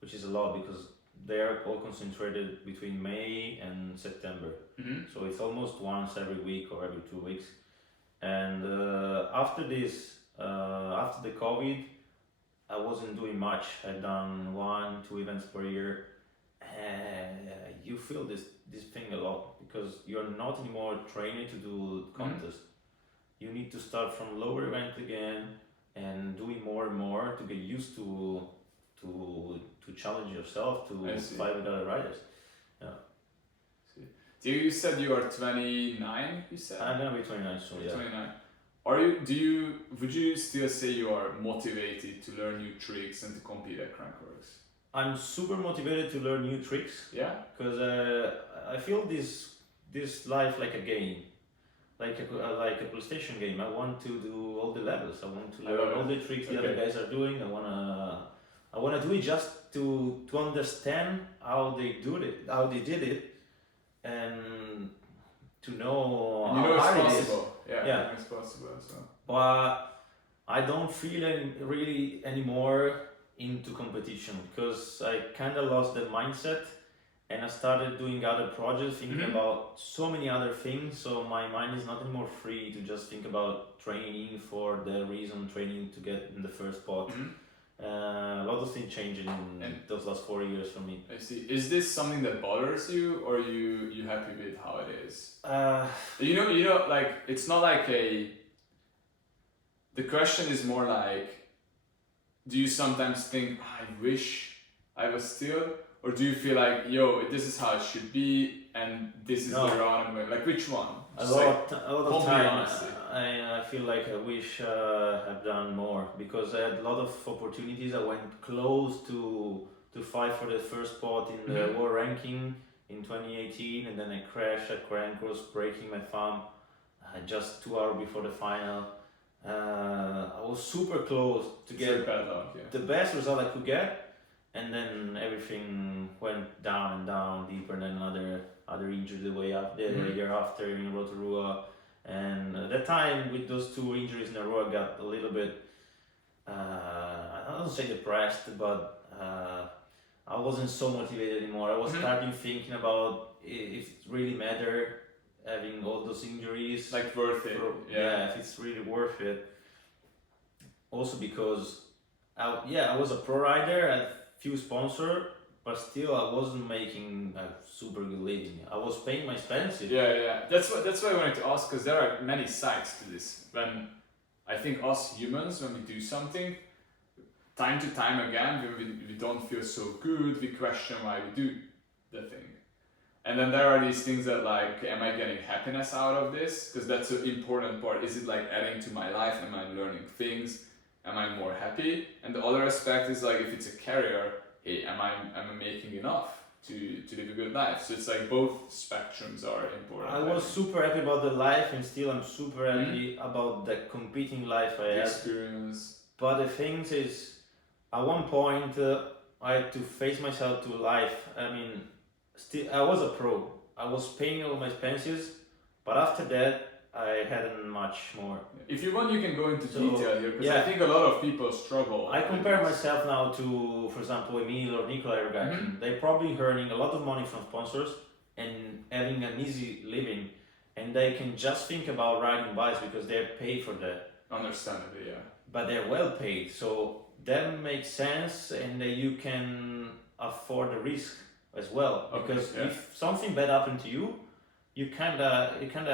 which is a lot because they are all concentrated between May and September. Mm-hmm. So it's almost once every week or every 2 weeks. And after this, after the COVID, I wasn't doing much. I'd done 1, 2 events per year. You feel this thing a lot because you're not anymore training to do contests. You need to start from lower event again and doing more and more to get used to challenge yourself to I see. fight with other riders. You said you are 29, you said? I'm gonna be 29 soon. Yeah. 29. Would you still say you are motivated to learn new tricks and to compete at Crankworks? I'm super motivated to learn new tricks Yeah? because I feel this life like a game, like a PlayStation game. I want to do all the levels. I want to I love learn it. all the tricks the Okay. other guys are doing. I wanna do it just to understand how they did it, and to know You know how it's hard it is. possible. Yeah, Yeah. you know it's possible. So. But I don't feel really anymore into competition because I kind of lost the mindset and I started doing other projects, thinking Mhm. about so many other things. So my mind is not anymore free to just think about training for the reason training to get in the first spot. Mhm. A lot of things changed in And- those last 4 years for me. I see. Is this something that bothers you, or you happy with how it is? Uh, You know, like it's not like a. The question is more like, do you sometimes think I wish I was still, or do you feel like, yo, this is how it should be, and this is No. the route I'm going? Like which one? a Just lot of complete time honesty. I feel like I wish I've done more because I had a lot of opportunities. I went close to fight for the first spot in the Mhm. world ranking in 2018 and then I crashed at Crankworks breaking my thumb just 2 hours before the final. I was super close to It's get like bad luck, yeah. the best result I could get, and then everything went down and down deeper than other injury the way up the Mhm. year after in Rotorua. And at that time, with those 2 injuries in a row, I got a little bit, I don't say depressed, but I wasn't so motivated anymore. I was Mhm. starting thinking about if it really mattered having all those injuries. Like worth it. Yeah, if it's really worth it. Also because I was a pro rider, I had few sponsors, but still I wasn't making a super good living. I was paying my expenses. Yeah. That's why I wanted to ask, because there are many sides to this. When I think us humans, when we do something, time to time again, we don't feel so good. We question why we do the thing, and then there are these things that like, am I getting happiness out of this? Because that's an important part. Is it like adding to my life? Am I learning things? Am I more happy? And the other aspect is like, if it's a career, hey, am I making enough to live a good life? So it's like both spectrums are important. I was super happy about the life, and still I'm super Mm-hmm. happy about the competing life I The had. experience. But the thing is, at one point I had to face myself to life. I mean, still I was a pro. I was paying all my expenses, but after that I hadn't much more. If you want, you can go into So, detail here, because I yeah. think a lot of people struggle. I with compare this. myself now to, for example, Emil or Nikolai Ergakin. Mhm. They're probably earning a lot of money from sponsors and having an easy living, and they can just think about riding bikes because they're paid for that. Understandably, yeah. But they're well paid, so that makes sense, and you can afford the risk as well. Okay, Because yeah. if something bad happened to you, you kinda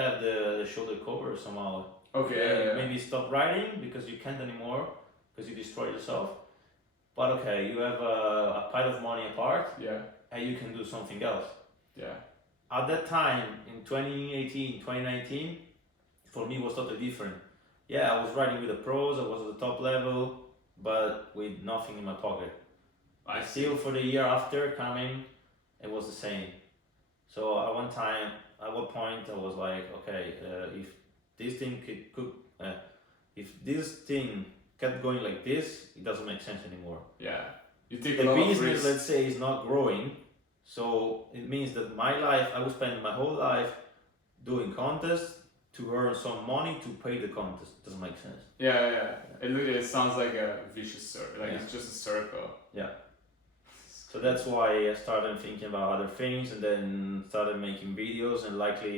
have the shoulder cover somehow. Okay, yeah. Maybe stop riding because you can't anymore because you destroy yourself. But okay, you have a pile of money apart Yeah, and you can do something else. yeah. At that time, in 2018, 2019, for me was totally different. Yeah, I was riding with the pros. I was at the top level, but with nothing in my pocket. I see. Still, for the year after coming, it was the same. So at one time, at one point, I was like, okay, if this thing if this thing kept going like this, it doesn't make sense anymore. Yeah. You take a The lot of business, risks. let's say, is not growing, so it means that my life, I would spend my whole life doing contests to earn some money to pay the contest. Doesn't make sense. Yeah. It sounds like a vicious circle. Like Yeah. it's just a circle. Yeah. So that's why I started thinking about other things, and then started making videos. And likely,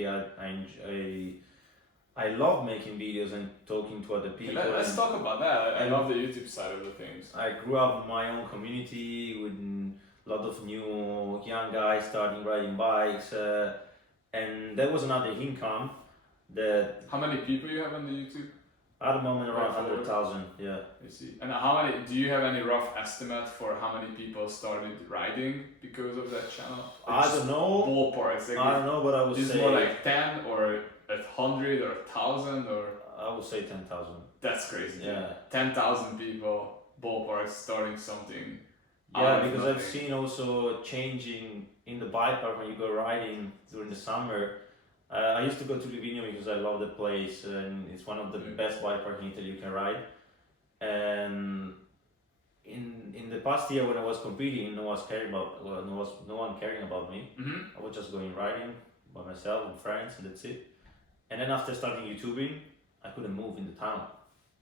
I love making videos and talking to other people. Let's and talk about that. I and- love the YouTube side of the things. I grew up in my own community with a lot of new young guys starting riding bikes, and that was another income that How many people you have on the YouTube? at the moment around Right, 100,000. Yeah. I see. And how many? Do you have any rough estimate for how many people started riding because of that channel? I don't know. Ballpark. It's like I don't know, but I would is say more like 10 or 100 or 1,000 or I would say 10,000. that's crazy. dude. Yeah. 10,000 people ballpark starting something. out Yeah, of because I've nothing. seen also changing in the bike park when you go riding during the summer. I used to go to Livigno because I love the place, and it's one of the Yeah. best bike parks in Italy you can ride. And in the past year when I was competing, no one caring about me. Mhm. I was just going riding by myself with friends, and that's it. And then after starting YouTubing, I couldn't move in the town.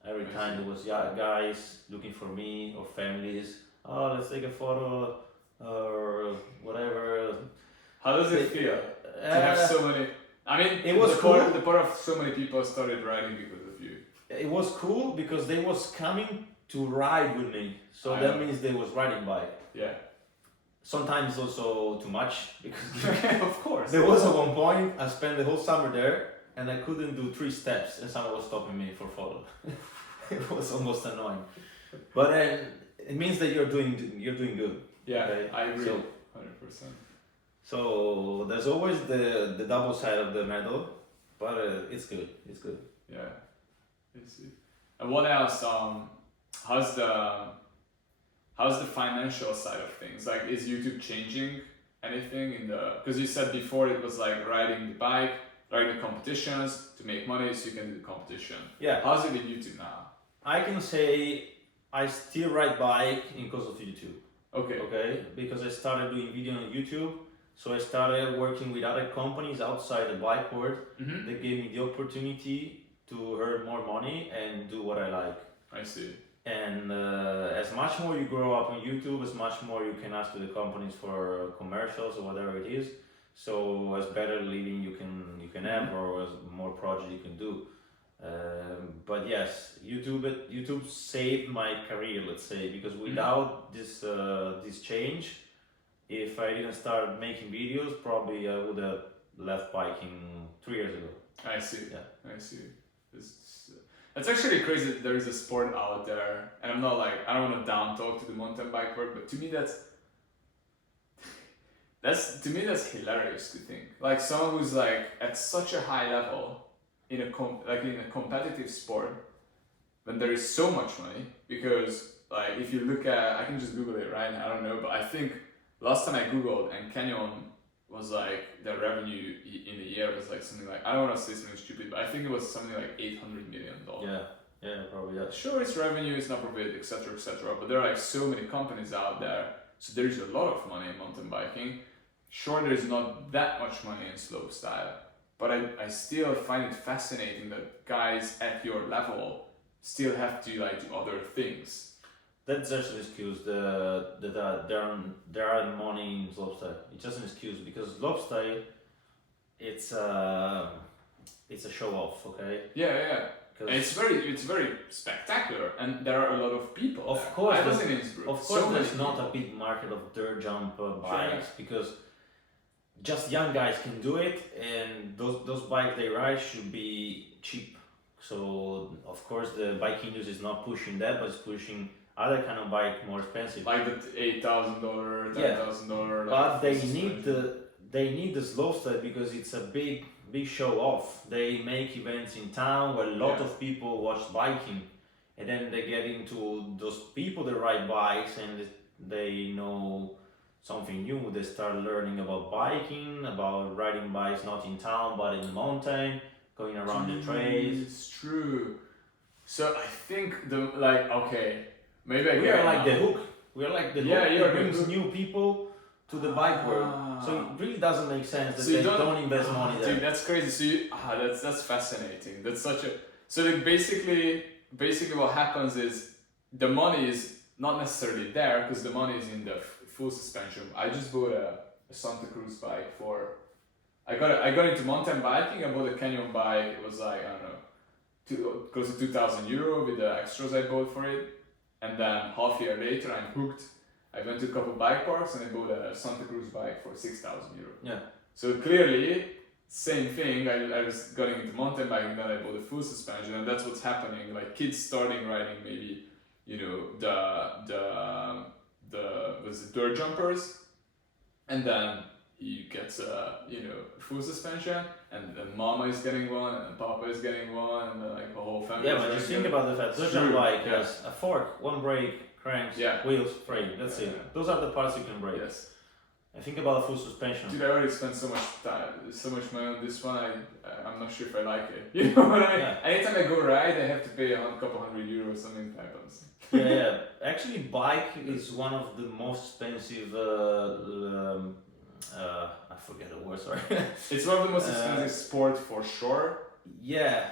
Every I time see. there was guys looking for me or families. Oh, let's take a photo or whatever. How does it feel to have Uh, so many? I mean, it was the part of so many people started riding because of you. It was cool because they was coming to ride with me, so I that know. means they was riding bike. Yeah. Sometimes also too much because Of course. there was at one point I spent the whole summer there and I couldn't do 3 steps and someone was stopping me for photo. It was almost annoying, but then it means that you're doing good. Yeah, Okay, I agree. so- 100%. So there's always the double side of the medal, but it's good. It's good. Yeah. I see. And what else? How's the financial side of things? Like, is YouTube changing anything in the? Because you said before it was like riding the bike, riding competitions to make money, so you can do the competition. Yeah, How's it with YouTube now? I can say I still ride bike because of YouTube. Okay. Okay, because I started doing video on YouTube, so I started working with other companies outside the bike world. Mm-hmm. They gave me the opportunity to earn more money and do what I like. I see. And as much more you grow up on YouTube, as much more you can ask to the companies for commercials or whatever it is. So as better living you can have, or as more projects you can do. But yes, YouTube saved my career, let's say, because without this change, if I didn't start making videos, probably I would have left biking 3 years ago. I see. Yeah. I see. It's actually crazy that there is a sport out there, and I'm not like, I don't want to down talk to the mountain bike world, but to me that's hilarious to think. Like someone who's like at such a high level in a competitive sport, when there is so much money, because like if you look at, I can just Google it right now, I don't know, but I think last time I Googled, and Canyon was like, their revenue in a year was like something like, I don't want to say something stupid, but I think it was something like $800 million. Yeah, probably. Yeah. Sure, it's revenue, it's not profit, etc., but there are like so many companies out there, so there is a lot of money in mountain biking. Sure, there's not that much money in slopestyle, but I still find it fascinating that guys at your level still have to like do other things. That's just an excuse. There are money in slopestyle. It's just an excuse because slopestyle, it's a show off. Okay. Yeah. And it's very spectacular, and there are a lot of people. Of there. course, I was in Innsbruck. Of course, so many there's not people. a big market of dirt jump bikes because just young guys can do it, and those bikes they ride should be cheap. So of course the bike industry is not pushing that, but it's pushing other kind of bike more expensive. Like the $8,000, $10,000. But they need the slopestyle because it's a big big show off. They make events in town where a lot Yeah. of people watch biking, and then they get into those people that ride bikes and they know something new. They start learning about biking, about riding bikes not in town but in the mountain, going around the trails. It's true. So I think okay, maybe I We get are it like now. the hook. We are like the Yeah, hook you're that the brings hook. new people to the bike world. So Ah. it really doesn't make sense that So you they don't- don't invest money there. Dude, that's crazy. So that's fascinating. That's such a so like basically what happens is the money is not necessarily there because the money is in the full suspension. I just bought a Santa Cruz bike for. I got into mountain biking. I bought a Canyon bike. It was like I don't know, close to 2,000 euro with the extras I bought for it. And then half a year later, I'm hooked. I went to a couple bike parks and I bought a Santa Cruz bike for 6,000 euro. Yeah. So clearly, same thing. I was getting into mountain biking, then I bought a full suspension, and that's what's happening. Like kids starting riding, maybe the dirt jumpers, and then you get full suspension, and then mama is getting one, and Papa is getting one, and then like the whole family. Yeah, is but getting just think one. about the fact. Such a True, bike yeah. has a fork, one brake, cranks, Yeah. wheels, frame. That's Yeah, it. yeah. Those are the parts you can break. Yes. And think about a full suspension. Dude, I already spent so much time, so much money on this one. I'm not sure if I like it. You know what I mean? Yeah. Anytime I go ride, I have to pay a couple hundred euros. Something happens. Yeah. Actually, bike is one of the most expensive. I forget the word. Sorry. It's one of the most expensive sport for sure. Yeah.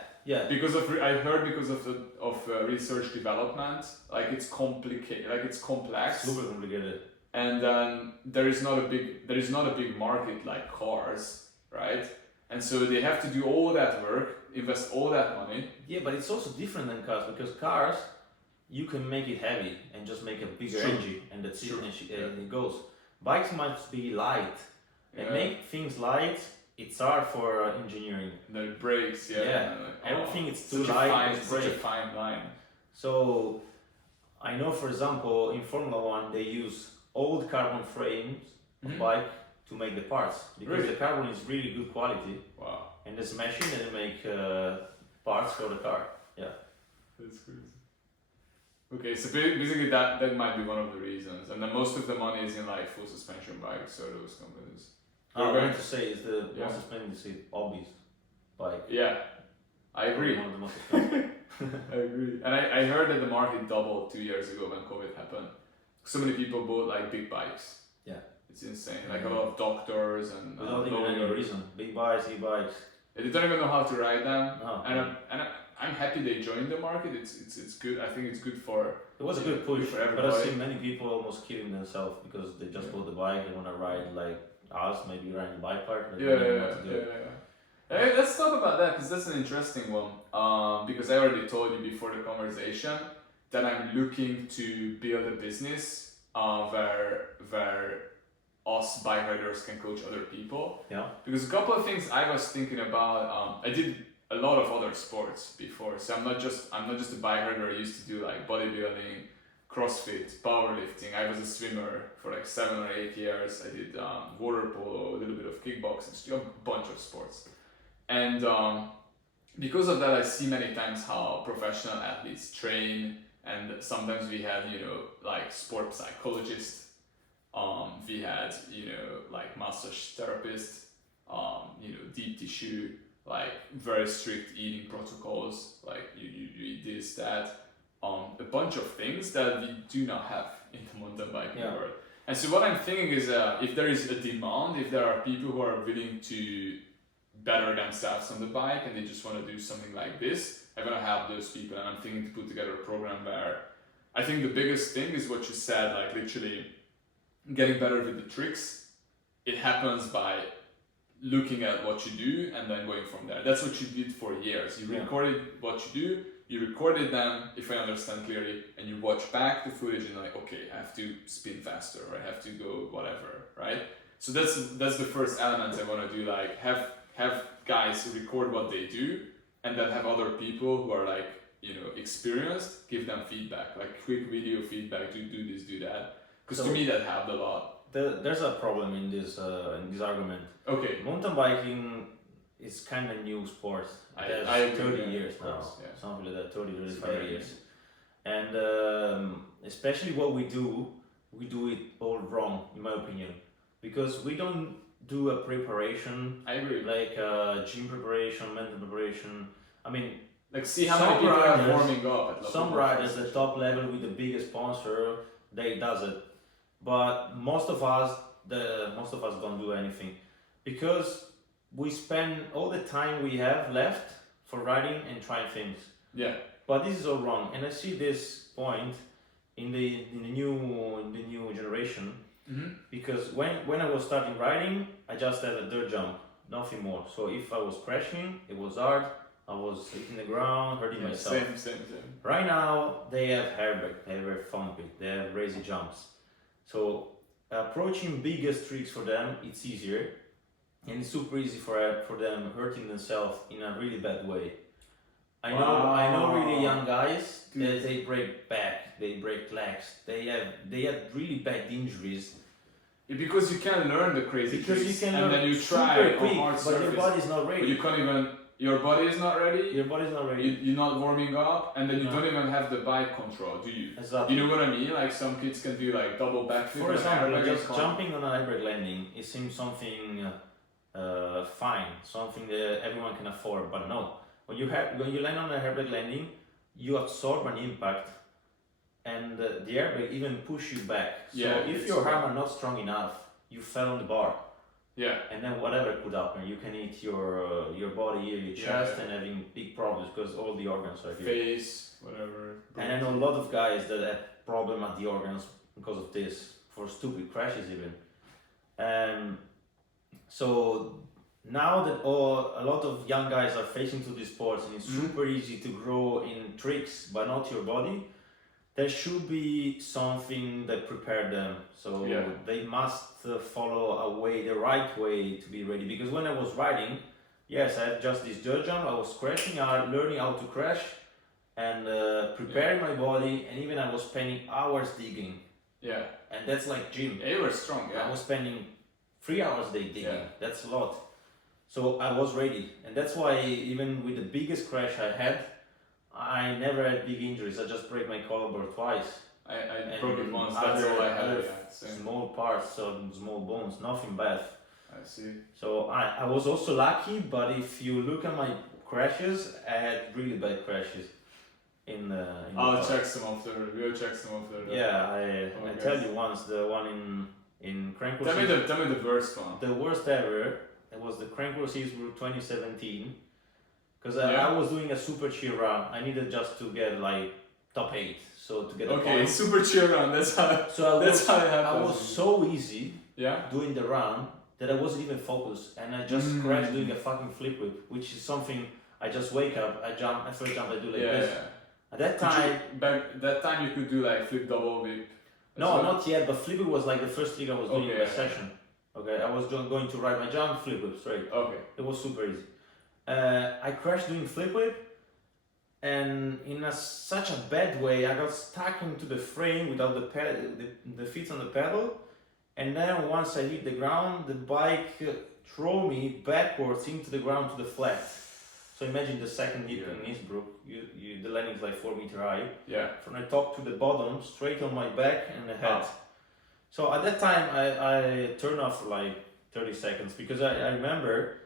Because I heard because of research development, like it's complicated, like it's complex. Super complicated. And then there is not a big market like cars, right? And so they have to do all that work, invest all that money. Yeah, but it's also different than cars because cars, you can make it heavy and just make a bigger True. engine and that's it, True. and it goes. Bikes must be light and Yeah. make things light. It's hard for engineering. And then it breaks, yeah. Yeah. And like, Everything it's too such a light, fine, it's such a break. fine line. So I know, for example, in Formula One they use old carbon frames of Mhm. bike to make the parts because Really? the carbon is really good quality Wow, and there's a machine that make parts for the car. that's crazy. Okay, so basically that might be one of the reasons, and then most of the money is in like full suspension bikes, so those companies. I We're wanted going to say is the Yeah. most expensive hobbies bike. Yeah, I agree. One of the most expensive. I agree. And I heard that the market doubled 2 years ago when COVID happened. So many people bought like big bikes. Yeah. It's insane. Like a lot of doctors and Without even any lawyers. reason. Big bikes, e-bikes. They don't even know how to ride them. No. And I'm happy they joined the market. It's good. I think it's good for. It was a good push, For but I've everybody. seen many people almost killing themselves because they just Yeah. bought the bike, they want to ride like us, maybe riding the bike park. They Yeah, don't know yeah, what to do. yeah. Hey, let's talk about that because that's an interesting one. Because I already told you before the conversation that I'm looking to build a business where us bike riders can coach other people. Yeah. Because a couple of things I was thinking about. I did a lot of other sports before, so I'm not just a bike rider. I used to do like bodybuilding, CrossFit, powerlifting. I was a swimmer for like 7 or 8 years. I did water polo, a little bit of kickboxing, just a bunch of sports. And because of that, I see many times how professional athletes train, and sometimes we have like sport psychologists. We had like massage therapists, deep tissue, like very strict eating protocols, like you eat this, that, a bunch of things that we do not have in the mountain biking Yeah. world. And so what I'm thinking is if there is a demand, if there are people who are willing to better themselves on the bike and they just want to do something like this, I want to help those people, and I'm thinking to put together a program where I think the biggest thing is what you said, like literally getting better with the tricks. It happens by looking at what you do and then going from there. That's what you did for years. You Yeah. recorded what you do, you recorded them, if I understand clearly, and you watch back the footage and like, okay, I have to spin faster or I have to go whatever, right? So that's the first element I want to do, like have guys record what they do and then have other people who are like, experienced, give them feedback, like quick video feedback, do this, do that. Because to So- me that helped a lot. There's a problem in this argument. Okay. Mountain biking it's kind of new sport. I There's agree, 30 yeah, years of now, course, yeah. something like that, 30, It's 35 very years. And especially what we do it all wrong, in my opinion, because we don't do a preparation, I agree. like gym preparation, mental preparation. I mean, Like, see how some many people are riders- warming up at some riders at top level with the biggest sponsor, they does it, but most of us don't do anything, because we spend all the time we have left for riding and trying things. Yeah. But this is all wrong, and I see this point in the new generation, because when I was starting riding, I just had a dirt jump, nothing more. So if I was crashing, it was hard. I was hitting the ground, hurting myself. Same. Right now, they have airbag, they have thump it, they have crazy jumps. So approaching bigger streaks for them, it's easier, and it's super easy for them hurting themselves in a really bad way. I know really young guys that they break back, they break legs, they have really bad injuries. Because you can learn the crazy Because tricks, you can and learn then you try super on quick, hard but surface, your body's not but ready. you can't even. Your body is not ready. Your body's not ready. You're not warming up, and then you No. don't even have the bike control, do you? Exactly. You know what I mean? Like, some kids can do like double backflip. For on example, airbag just and can't. jumping on an airbag landing, it seems something fine, something that everyone can afford. But no, when you land on an airbag landing, you absorb an impact, and the airbag even push you back. So Yeah, if it's your okay. arm are not strong enough, you fell on the bar. Yeah. And then whatever could happen, you can hit your body here, your chest, and having big problems because all the organs are here. Face, whatever. And I know a lot of guys that have problem at the organs because of this, for stupid crashes even. So now that a lot of young guys are facing to these sports, and it's super easy to grow in tricks but not your body, there should be something that prepare them. So they must follow the right way to be ready. Because when I was riding, yes, I had just this dirt jump, I was crashing hard, learning how to crash, and preparing my body, and even I was spending hours digging. Yeah. And that's like gym. Yeah, you were strong, yeah. I was spending 3 hours a day digging. Yeah. That's a lot. So I was ready. And that's why even with the biggest crash I had, I never had big injuries. I just broke my collarbone twice. I broke it once, that's all I had. Yeah. Small parts, some small bones, nothing bad. I see. So I was also lucky, but if you look at my crashes, I had really bad crashes. I'll check some of the. We'll check some of the. Yeah, I tell you once, the one in Crank Tell me the worst one. The worst ever. It was the Crank Seasbrook 2017. Because I was doing a super chill run. I needed just to get like top 8. So to get a point. Super chill run. That's how. How it happens. I was so easy. Yeah. Doing the run that I wasn't even focused, and I just crashed doing a fucking flip whip, which is something I just wake up, I jump, I first jump, I do like this. Yeah. At that time, that time you could do like flip double whip. No, not yet. But flip whip was like the first thing I was doing in my session. Okay, I was going to ride my jump, flip whip straight. Okay. It was super easy. I crashed doing flip whip, and in such a bad way, I got stuck into the frame without the feet on the pedal, and then once I hit the ground, the bike threw me backwards into the ground to the flat. So imagine the second hit in Innsbruck, the landing is like 4 meters high. Yeah. From the top to the bottom, straight on my back and the head. So at that time, I turned off for like 30 seconds because I remember.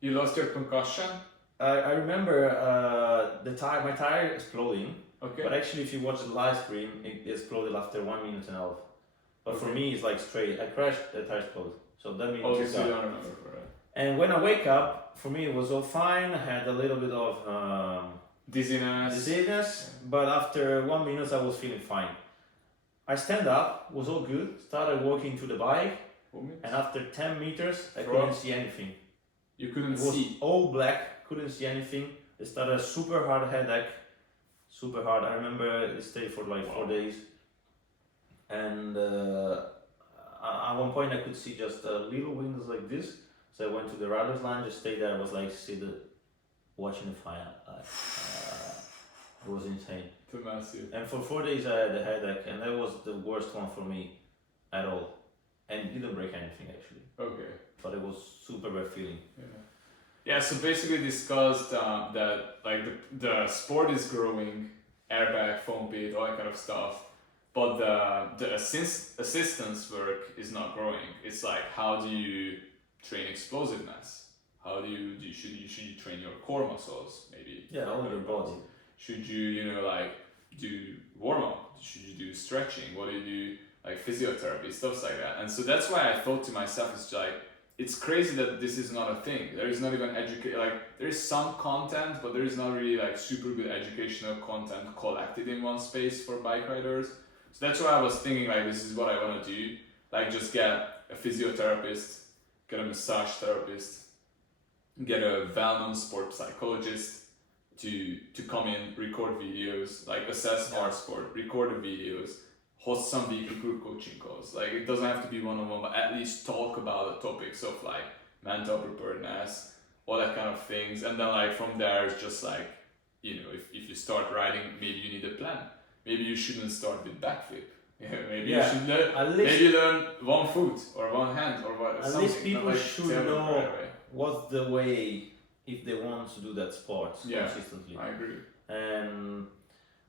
You lost your concussion? I remember my tire exploding. Okay. But actually, if you watch the live stream, it exploded after 1 minute and a half. But for me, it's like straight. I crashed, the tire exploded. So that means it's done. I don't remember for that. And when I wake up, for me it was all fine. I had a little bit of dizziness, but after 1 minute I was feeling fine. I stand up, was all good, started walking to the bike, and after 10 meters I couldn't see anything. You couldn't see? It was all black, couldn't see anything. It started a super hard headache, super hard. I remember it stayed for like 4 days. And at one point I could see just little windows like this. So I went to the rider's lounge, just stayed there. I was like watching the fire. It was insane. Too massive. And for 4 days I had a headache, and that was the worst one for me at all. And it didn't break anything actually. Okay. But it was super bad feeling. Yeah. Yeah, so basically discussed that like the sport is growing, airbag, foam pit, all that kind of stuff, but the assistance work is not growing. It's like how do you train explosiveness? How should you train your core muscles maybe? Yeah, all your body. Should you like do warm up? Should you do stretching? What do you do like physiotherapy stuff like that? And so that's why I thought to myself, it's like it's crazy that this is not a thing. There is not even there is some content, but there is not really like super good educational content collected in one space for bike riders. So that's why I was thinking like this is what I want to do. Like just get a physiotherapist, get a massage therapist, get a well-known sport psychologist to come in, record videos, like assess our sport, record the videos, host some weekly group coaching calls. Like it doesn't have to be one-on-one, but at least talk about the topics of like mental preparedness, all that kind of things. And then like from there it's just like, if you start riding, maybe you need a plan. Maybe you shouldn't start with backflip. Maybe you should learn one foot or one hand or what. At least people like should know what's the way if they want to do that sport consistently. I agree.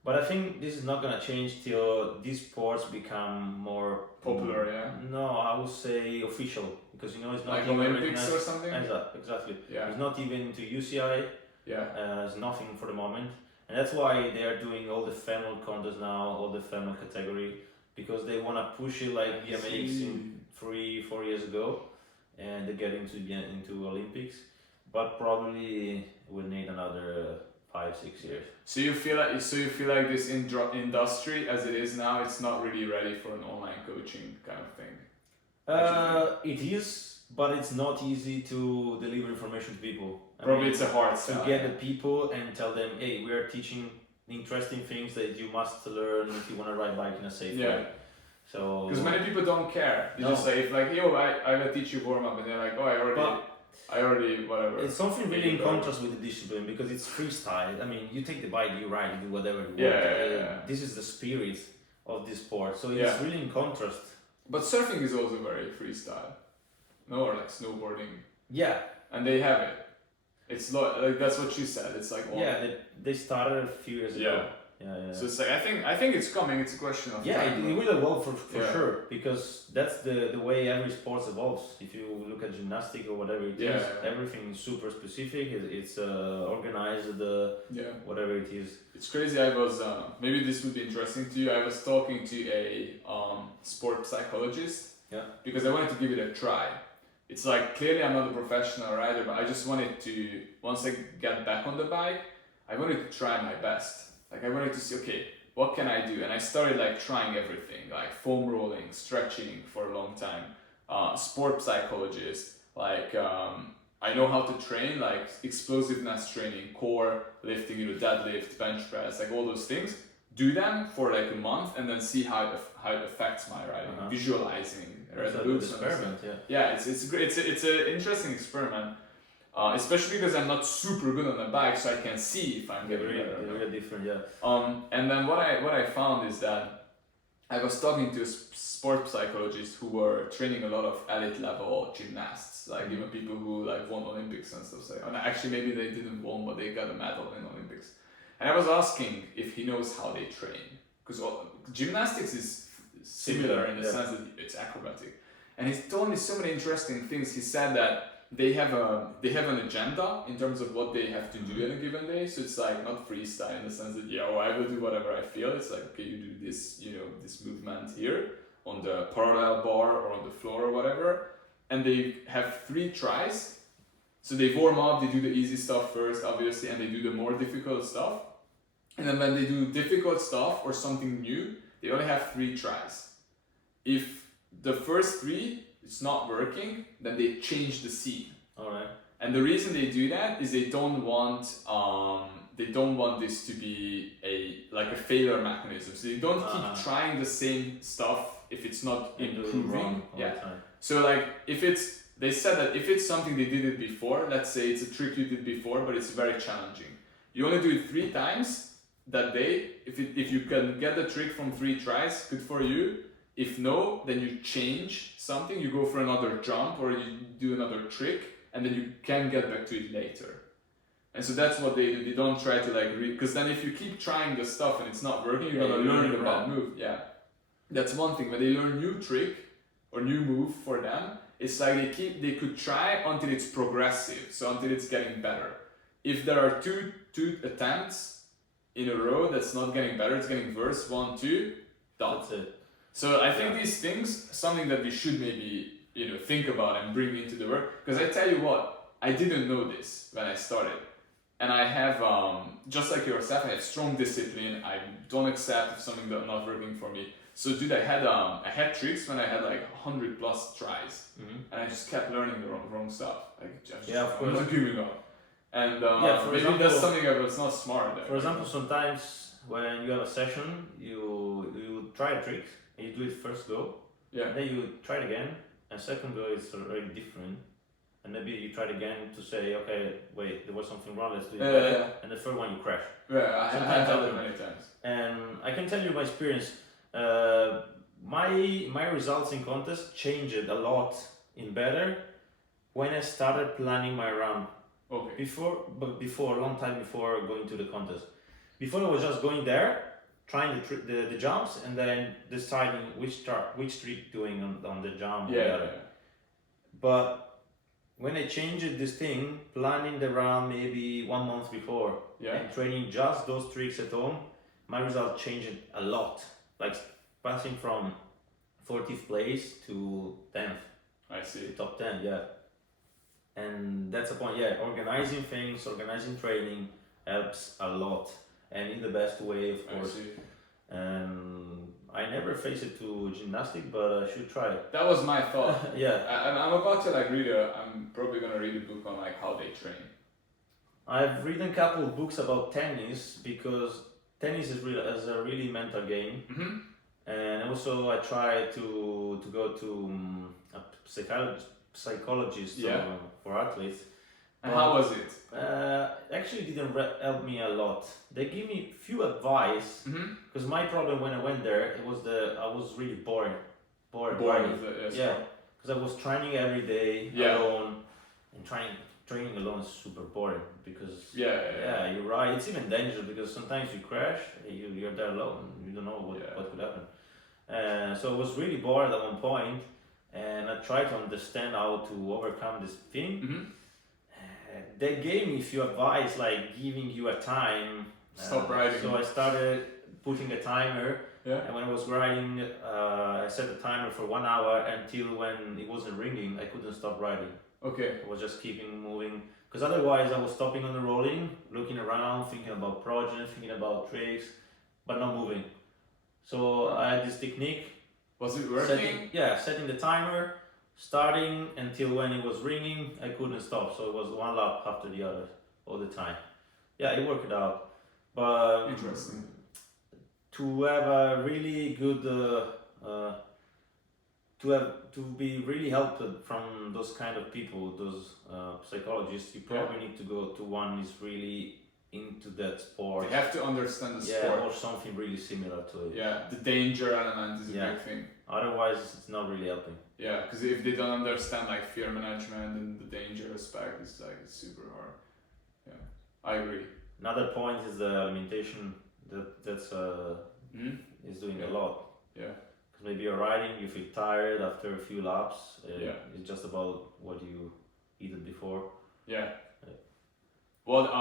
But I think this is not gonna change till these sports become more popular. No, I would say official, because it's not like even Olympics or something. Exactly. Yeah. It's not even to UCI. Yeah. It's nothing for the moment, and that's why they are doing all the female contests now, all the female category, because they wanna push it like BMX in 3-4 years ago, and they get into Olympics, but probably will need another 5-6 years. So you feel like this industry as it is now, it's not really ready for an online coaching kind of thing. It is, but it's not easy to deliver information to people. Probably it's a hard sell. To get the people and tell them, hey, we are teaching interesting things that you must learn if you want to ride bike in a safe way. So because many people don't care. They just say, if like, yo, I will teach you warm up, and they're like, oh, I already whatever. It's something really in contrast with the discipline, because it's freestyle. I mean, you take the bike, you ride, you do whatever you want. This is the spirit of this sport, so it's really in contrast. But surfing is also very freestyle. No, or like snowboarding. Yeah. And they have it. It's like that's what you said. It's like they started a few years ago. Yeah. So it's like I think it's coming. It's a question of time. It will evolve for sure, because that's the way every sport evolves. If you look at gymnastics or whatever it is, everything is super specific. It's organized. Whatever it is. It's crazy. I was maybe this would be interesting to you. I was talking to a sport psychologist. Yeah. Because I wanted to give it a try. It's like clearly I'm not a professional rider, but I just wanted to, once I get back on the bike, I wanted to try my best. Like I wanted to see, okay, what can I do? And I started like trying everything, like foam rolling, stretching for a long time, sport psychologist, like I know how to train, like explosiveness training, core, lifting, deadlift, bench press, like all those things. Do them for like a month and then see how it affects my riding, visualizing. It's an experiment, it's great. It's an interesting experiment, especially because I'm not super good on the bike, so I can see if I'm getting better. They're really different, And then what I found is that I was talking to a sport psychologist who were training a lot of elite level gymnasts, like even people who like won Olympics and stuff. And actually maybe they didn't won, but they got a medal in Olympics. And I was asking if he knows how they train, because gymnastics is similar in the sense that it's acrobatic. And he told me so many interesting things. He said that they have an agenda in terms of what they have to do in a given day. So it's like not freestyle in the sense that I will do whatever I feel. It's like, okay, you do this, this movement here on the parallel bar or on the floor or whatever. And they have 3 tries. So they warm up, they do the easy stuff first, obviously, and they do the more difficult stuff. And then when they do difficult stuff or something new, they only have 3 tries. If the first 3 is not working, then they change the scene. All right. And the reason they do that is they don't want this to be a failure mechanism. So they don't keep trying the same stuff if it's not improving. So like they said that if it's something they did it before, let's say it's a trick you did before, but it's very challenging. You only do it 3 times that day. If you can get the trick from 3 tries, good for you. If no, then you change something, you go for another jump or you do another trick, and then you can get back to it later. And so that's what they do. They don't try to like because then if you keep trying the stuff and it's not working, you're gonna learn the bad move. Yeah, that's one thing. When they learn new trick or new move for them, it's like they could try until it's progressive, so until it's getting better. If there are two attempts in a row that's not getting better, it's getting worse. 1, 2, done. That's it. So I think these things, something that we should maybe think about and bring into the work. Because I tell you what, I didn't know this when I started, and I have just like yourself, I have strong discipline. I don't accept if something that's not working for me. So dude, I had tricks when I had like 100 plus tries, and I just kept learning the wrong stuff. Like I was giving up. And for maybe example, that's something I was not smart there. For example, sometimes when you have a session, you try a trick and you do it first go. Yeah. And then you try it again, and second go is already different. And maybe you try it again to say, okay, wait, there was something wrong, let's do it better. Yeah. And the third one you crash. Yeah, I have done it many times. And I can tell you my experience. My results in contest changed a lot in better when I started planning my run. Okay. Before, a long time before going to the contest. Before I was just going there, trying the jumps, and then deciding which trick doing on the jump. Yeah. But when I changed this thing, planning the run maybe 1 month before, and training just those tricks at home, my result changed a lot. Like passing from 40th place to 10th. I see. Top 10, yeah. And that's the point, organizing things, organizing training helps a lot, and in the best way, of course. I see. And I never face it to gymnastic, but I should try it. That was my thought. Yeah. I'm about to like I'm probably gonna read a book on like how they train. I've read a couple of books about tennis, because tennis is a really mental game. Mm-hmm. And also I try to go to a psychologist for athletes. And how was it? Actually didn't help me a lot. They give me few advice, because my problem when I went there, it was I was really bored Bored with it, yeah, because I was training every day alone, and training alone is super boring, because you're right, it's even dangerous, because sometimes you crash, you're there alone, you don't know what could happen. So I was really bored at one point, and I tried to understand how to overcome this thing. They gave me a few advice, like giving you a time. Stop riding. So I started putting a timer. Yeah. And when I was riding, I set the timer for 1 hour until when it wasn't ringing, I couldn't stop riding. Okay. I was just keeping moving. Because otherwise I was stopping on the rolling, looking around, thinking about projects, thinking about tricks, but not moving. So I had this technique. Was it working? Setting the timer, starting until when it was ringing, I couldn't stop. So it was one lap after the other all the time. Yeah, it worked out. But interesting. To have a really good, to be really helped from those kind of people, those psychologists, you probably need to go to one who's really into that sport. They have to understand the sport. Or something really similar to it. Yeah, the danger element is a big thing. Otherwise, it's not really helping. Yeah, because if they don't understand like fear management and the danger aspect, it's super hard. Yeah, I agree. Another point is the alimentation. That's is doing a lot. Yeah. Because maybe you're riding, you feel tired after a few laps. It's just about what you eaten before. Yeah. What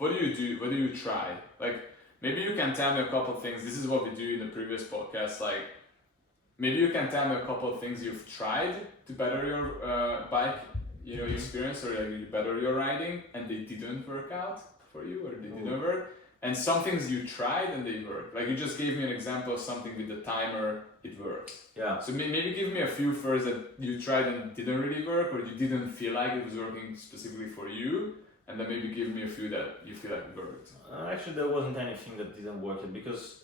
do you do? What do you try? Like, maybe you can tell me a couple of things. This is what we do in the previous podcast. Like, maybe you can tell me a couple of things you've tried to better your bike, experience, or like better your riding, and they didn't work out for you, or they didn't work. And some things you tried and they worked. Like, you just gave me an example of something with the timer, it worked. Yeah. So maybe give me a few first that you tried and didn't really work, or you didn't feel like it was working specifically for you. And then maybe give me a few that you feel like worked. Actually, there wasn't anything that didn't work, because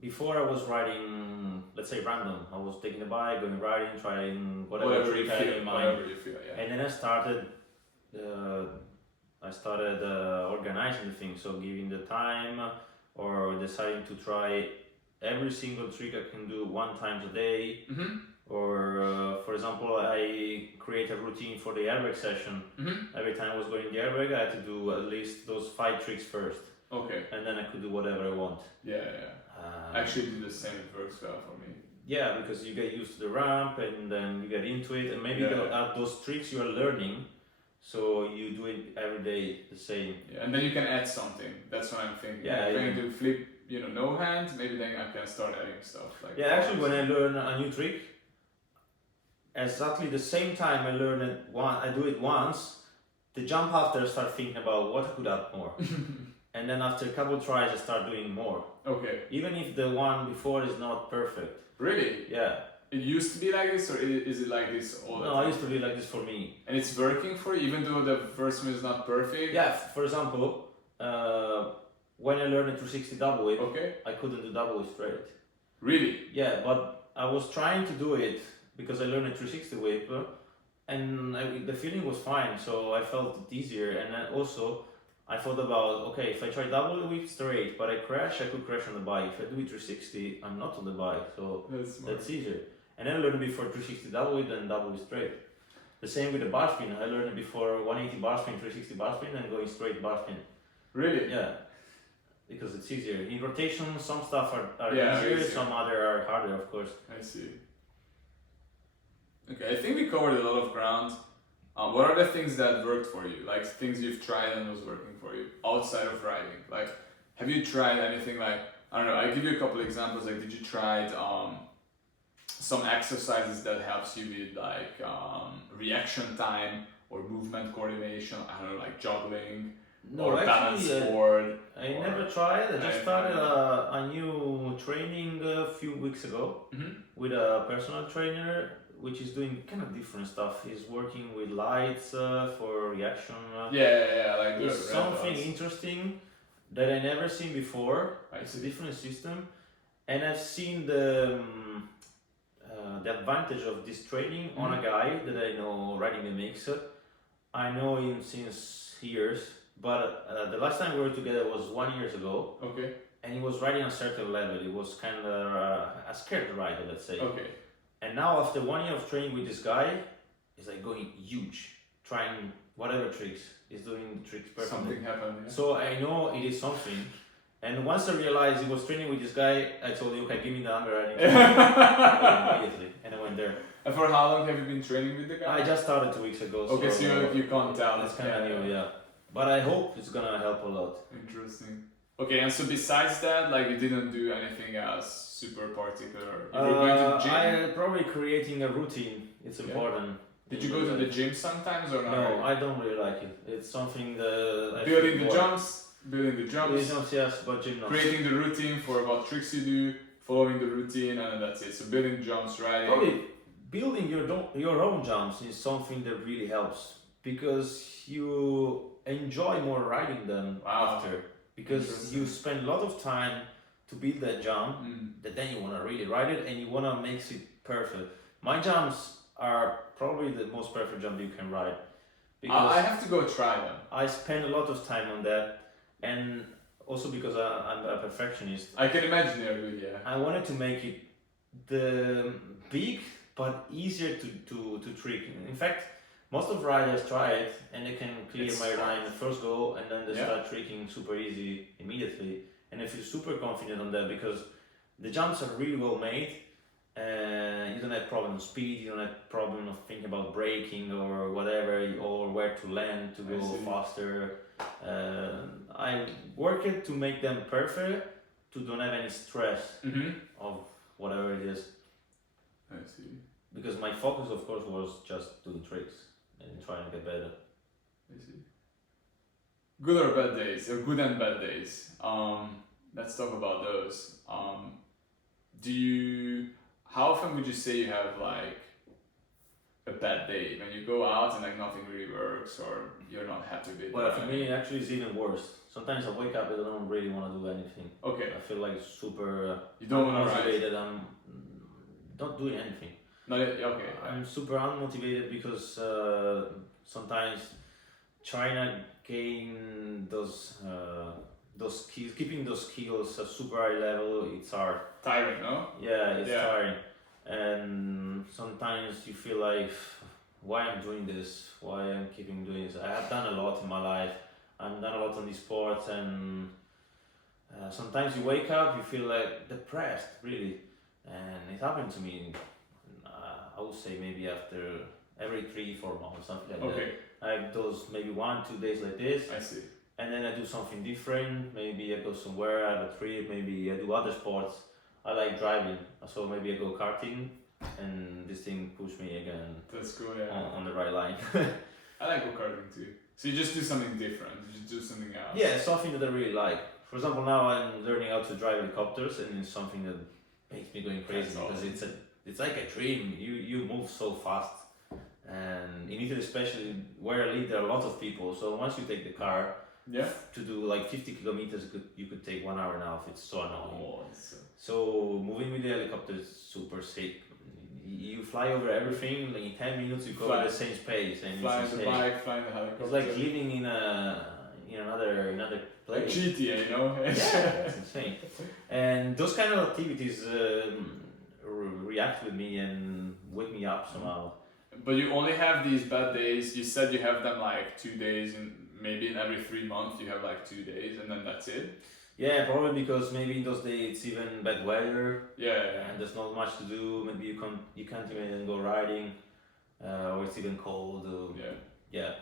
before I was riding, let's say random. I was taking the bike, going riding, trying whatever trick I had in mind. Whatever you feel, yeah. And then I started organizing the thing, so giving the time, or deciding to try every single trick I can do 1 time a day, Or for example, I create a routine for the airbag session. Every time I was going the airbag, I had to do at least those 5 tricks first, Okay. and then I could do whatever I want. Yeah. I actually do the same. It works well for me. Yeah, because you get used to the ramp and then you get into it, and maybe those tricks you are learning, so you do it every day the same. Yeah, and then you can add something. That's what I'm thinking. Yeah, if I do flip, no hand, maybe then I can start adding stuff like. Yeah, actually, when I learn a new trick, exactly the same time I learn it I do it once. The jump after I start thinking about what I could add more, and then after a couple tries I start doing more. Okay. Even if the one before is not perfect. Really? Yeah. It used to be like this, or is it like this all the time? No, it used to be like this for me. And it's working for you, even though the first one is not perfect? Yeah, for example, when I learned a 360 double whip, I couldn't do double whip straight. Really? Yeah, but I was trying to do it because I learned a 360 whip, and the feeling was fine, so I felt it easier. And then also, I thought about, okay, if I try double whip straight, but I could crash on the bike. If I do it 360, I'm not on the bike, so that's easier. And then I learned before 360 double whip and double whip straight. The same with the bar spin. I learned before 180 bar spin, 360 bar spin, and going straight bar spin. Really? Yeah, because it's easier. In rotation, some stuff are easier, easier, some other are harder, of course. I see. Okay, I think we covered a lot of ground. What are the things that worked for you? Like things you've tried and was working for you outside of riding? Like, have you tried anything like, I don't know, I'll give you a couple examples. Like, did you try some exercises that helps you with like reaction time or movement coordination? I don't know, like juggling or balance board? I never tried. I just started a new training a few weeks ago with a personal trainer, which is doing kind of different stuff. He's working with lights for reaction. Like it's something interesting that I never seen before. It's a different system, and I've seen the advantage of this training on a guy that I know riding a mixer. I know him since years, but the last time we were together was 1 year ago. Okay. And he was riding a certain level. It was kind of a scared rider, let's say. Okay. And now after 1 year of training with this guy, he's like going huge, trying whatever tricks. He's doing the tricks perfectly. Something happened. Yeah. So I know it is something. And once I realized he was training with this guy, I told him, okay, give me the number. I need to immediately. And I went there. And for how long have you been training with the guy? I just started 2 weeks ago. Okay, so you can't tell. It's kind of new, yeah. But I hope it's gonna help a lot. Interesting. Okay, and so besides that, like you didn't do anything else super particular? You were going to the gym? I'm probably creating a routine. It's important. Did you go to the gym sometimes or not? No, I don't really like it. It's something that building the jumps, yes, but gym not. Creating the routine for what tricks you do, following the routine, and that's it. So building jumps, riding. Probably building your own jumps is something that really helps because you enjoy more riding them after. Because you spend a lot of time to build that jump, that then you want to really ride it and you want to make it perfect. My jumps are probably the most perfect jump you can ride. Because I have to go try them. I spend a lot of time on that, and also because I'm a perfectionist. I can imagine you, yeah. I wanted to make it the big but easier to trick. In fact, most of riders try it and they can clear my line the first go, and then they start tricking super easy immediately. And I feel super confident on that because the jumps are really well made. You don't have problem of speed, you don't have problem of thinking about braking or whatever, or where to land to go faster. I work it to make them perfect, to don't have any stress of whatever it is. I see. Because my focus, of course, was just doing tricks and trying to get better. I see. Good or bad days, or good and bad days. Let's talk about those. How often would you say you have like a bad day when you go out and like nothing really works or you're not happy with it? Well, for me, actually, it's even worse. Sometimes I wake up and I don't really want to do anything. Okay. I feel like super you don't want to unmotivated. I'm not doing anything. Okay. I'm super unmotivated because sometimes China gain those skills, keeping those skills at super high level. It's hard. Tiring, no? Yeah, it's tiring. and sometimes you feel like, why I'm doing this, why I'm keeping doing this. I have done a lot in my life, I've done a lot on these sports, and sometimes you wake up, you feel like depressed, really. And it happened to me, I would say maybe after every 3-4 months, something like Okay, that. I have those maybe 1-2 days like this, I see. and then I do something different. Maybe I go somewhere, I have a trip, maybe I do other sports. I like driving, so maybe I go karting, and this thing pushed me again That's cool, yeah. on the right line. I like go-karting too. So you just do something different, you just do something else. Yeah, something that I really like. For example, now I'm learning how to drive helicopters, and it's something that makes me going crazy. That's Because awesome. it's like a dream. You move so fast, and in Italy especially, where I live, there are a lot of people. So once you take the car Yeah? to do like 50 kilometers, you could take 1 hour and a half. It's so annoying. Oh, it's, So moving with the helicopter is super sick. You fly over everything. Like in 10 minutes, you go Fly- at the same pace, and flying it's the insane. bike, flying the helicopter. It's like living in another like place. GTA, you know? Yeah, it's insane. And those kind of activities react with me and wake me up somehow. But you only have these bad days. You said you have them like 2 days, and maybe in every 3 months you have like 2 days, and then that's it. Yeah, probably because maybe in those days it's even bad weather Yeah. and there's not much to do. Maybe you can't even go riding, or it's even cold. Yeah. Yeah.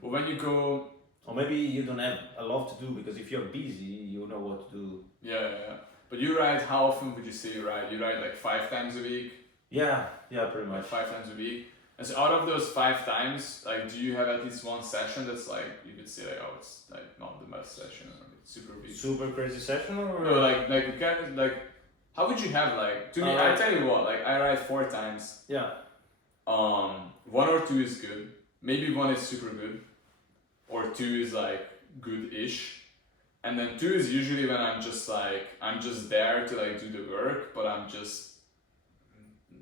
But when you go, Or maybe you don't have a lot to do because if you're busy, you know what to do. yeah. But you ride, how often would you say you ride? You ride like 5 times a week? Yeah, pretty Like much. 5 times a week? And so out of those 5 times, like, do you have at least one session that's like, you could say like, oh, it's like not the best session, or it's super weak? Super crazy session or? No, like you can, like, how would you have like, to me, I tell you what, like I ride 4 times. Yeah. 1 or 2 is good. Maybe 1 is super good. Or 2 is like good-ish. And then 2 is usually when I'm just there to like do the work, but I'm just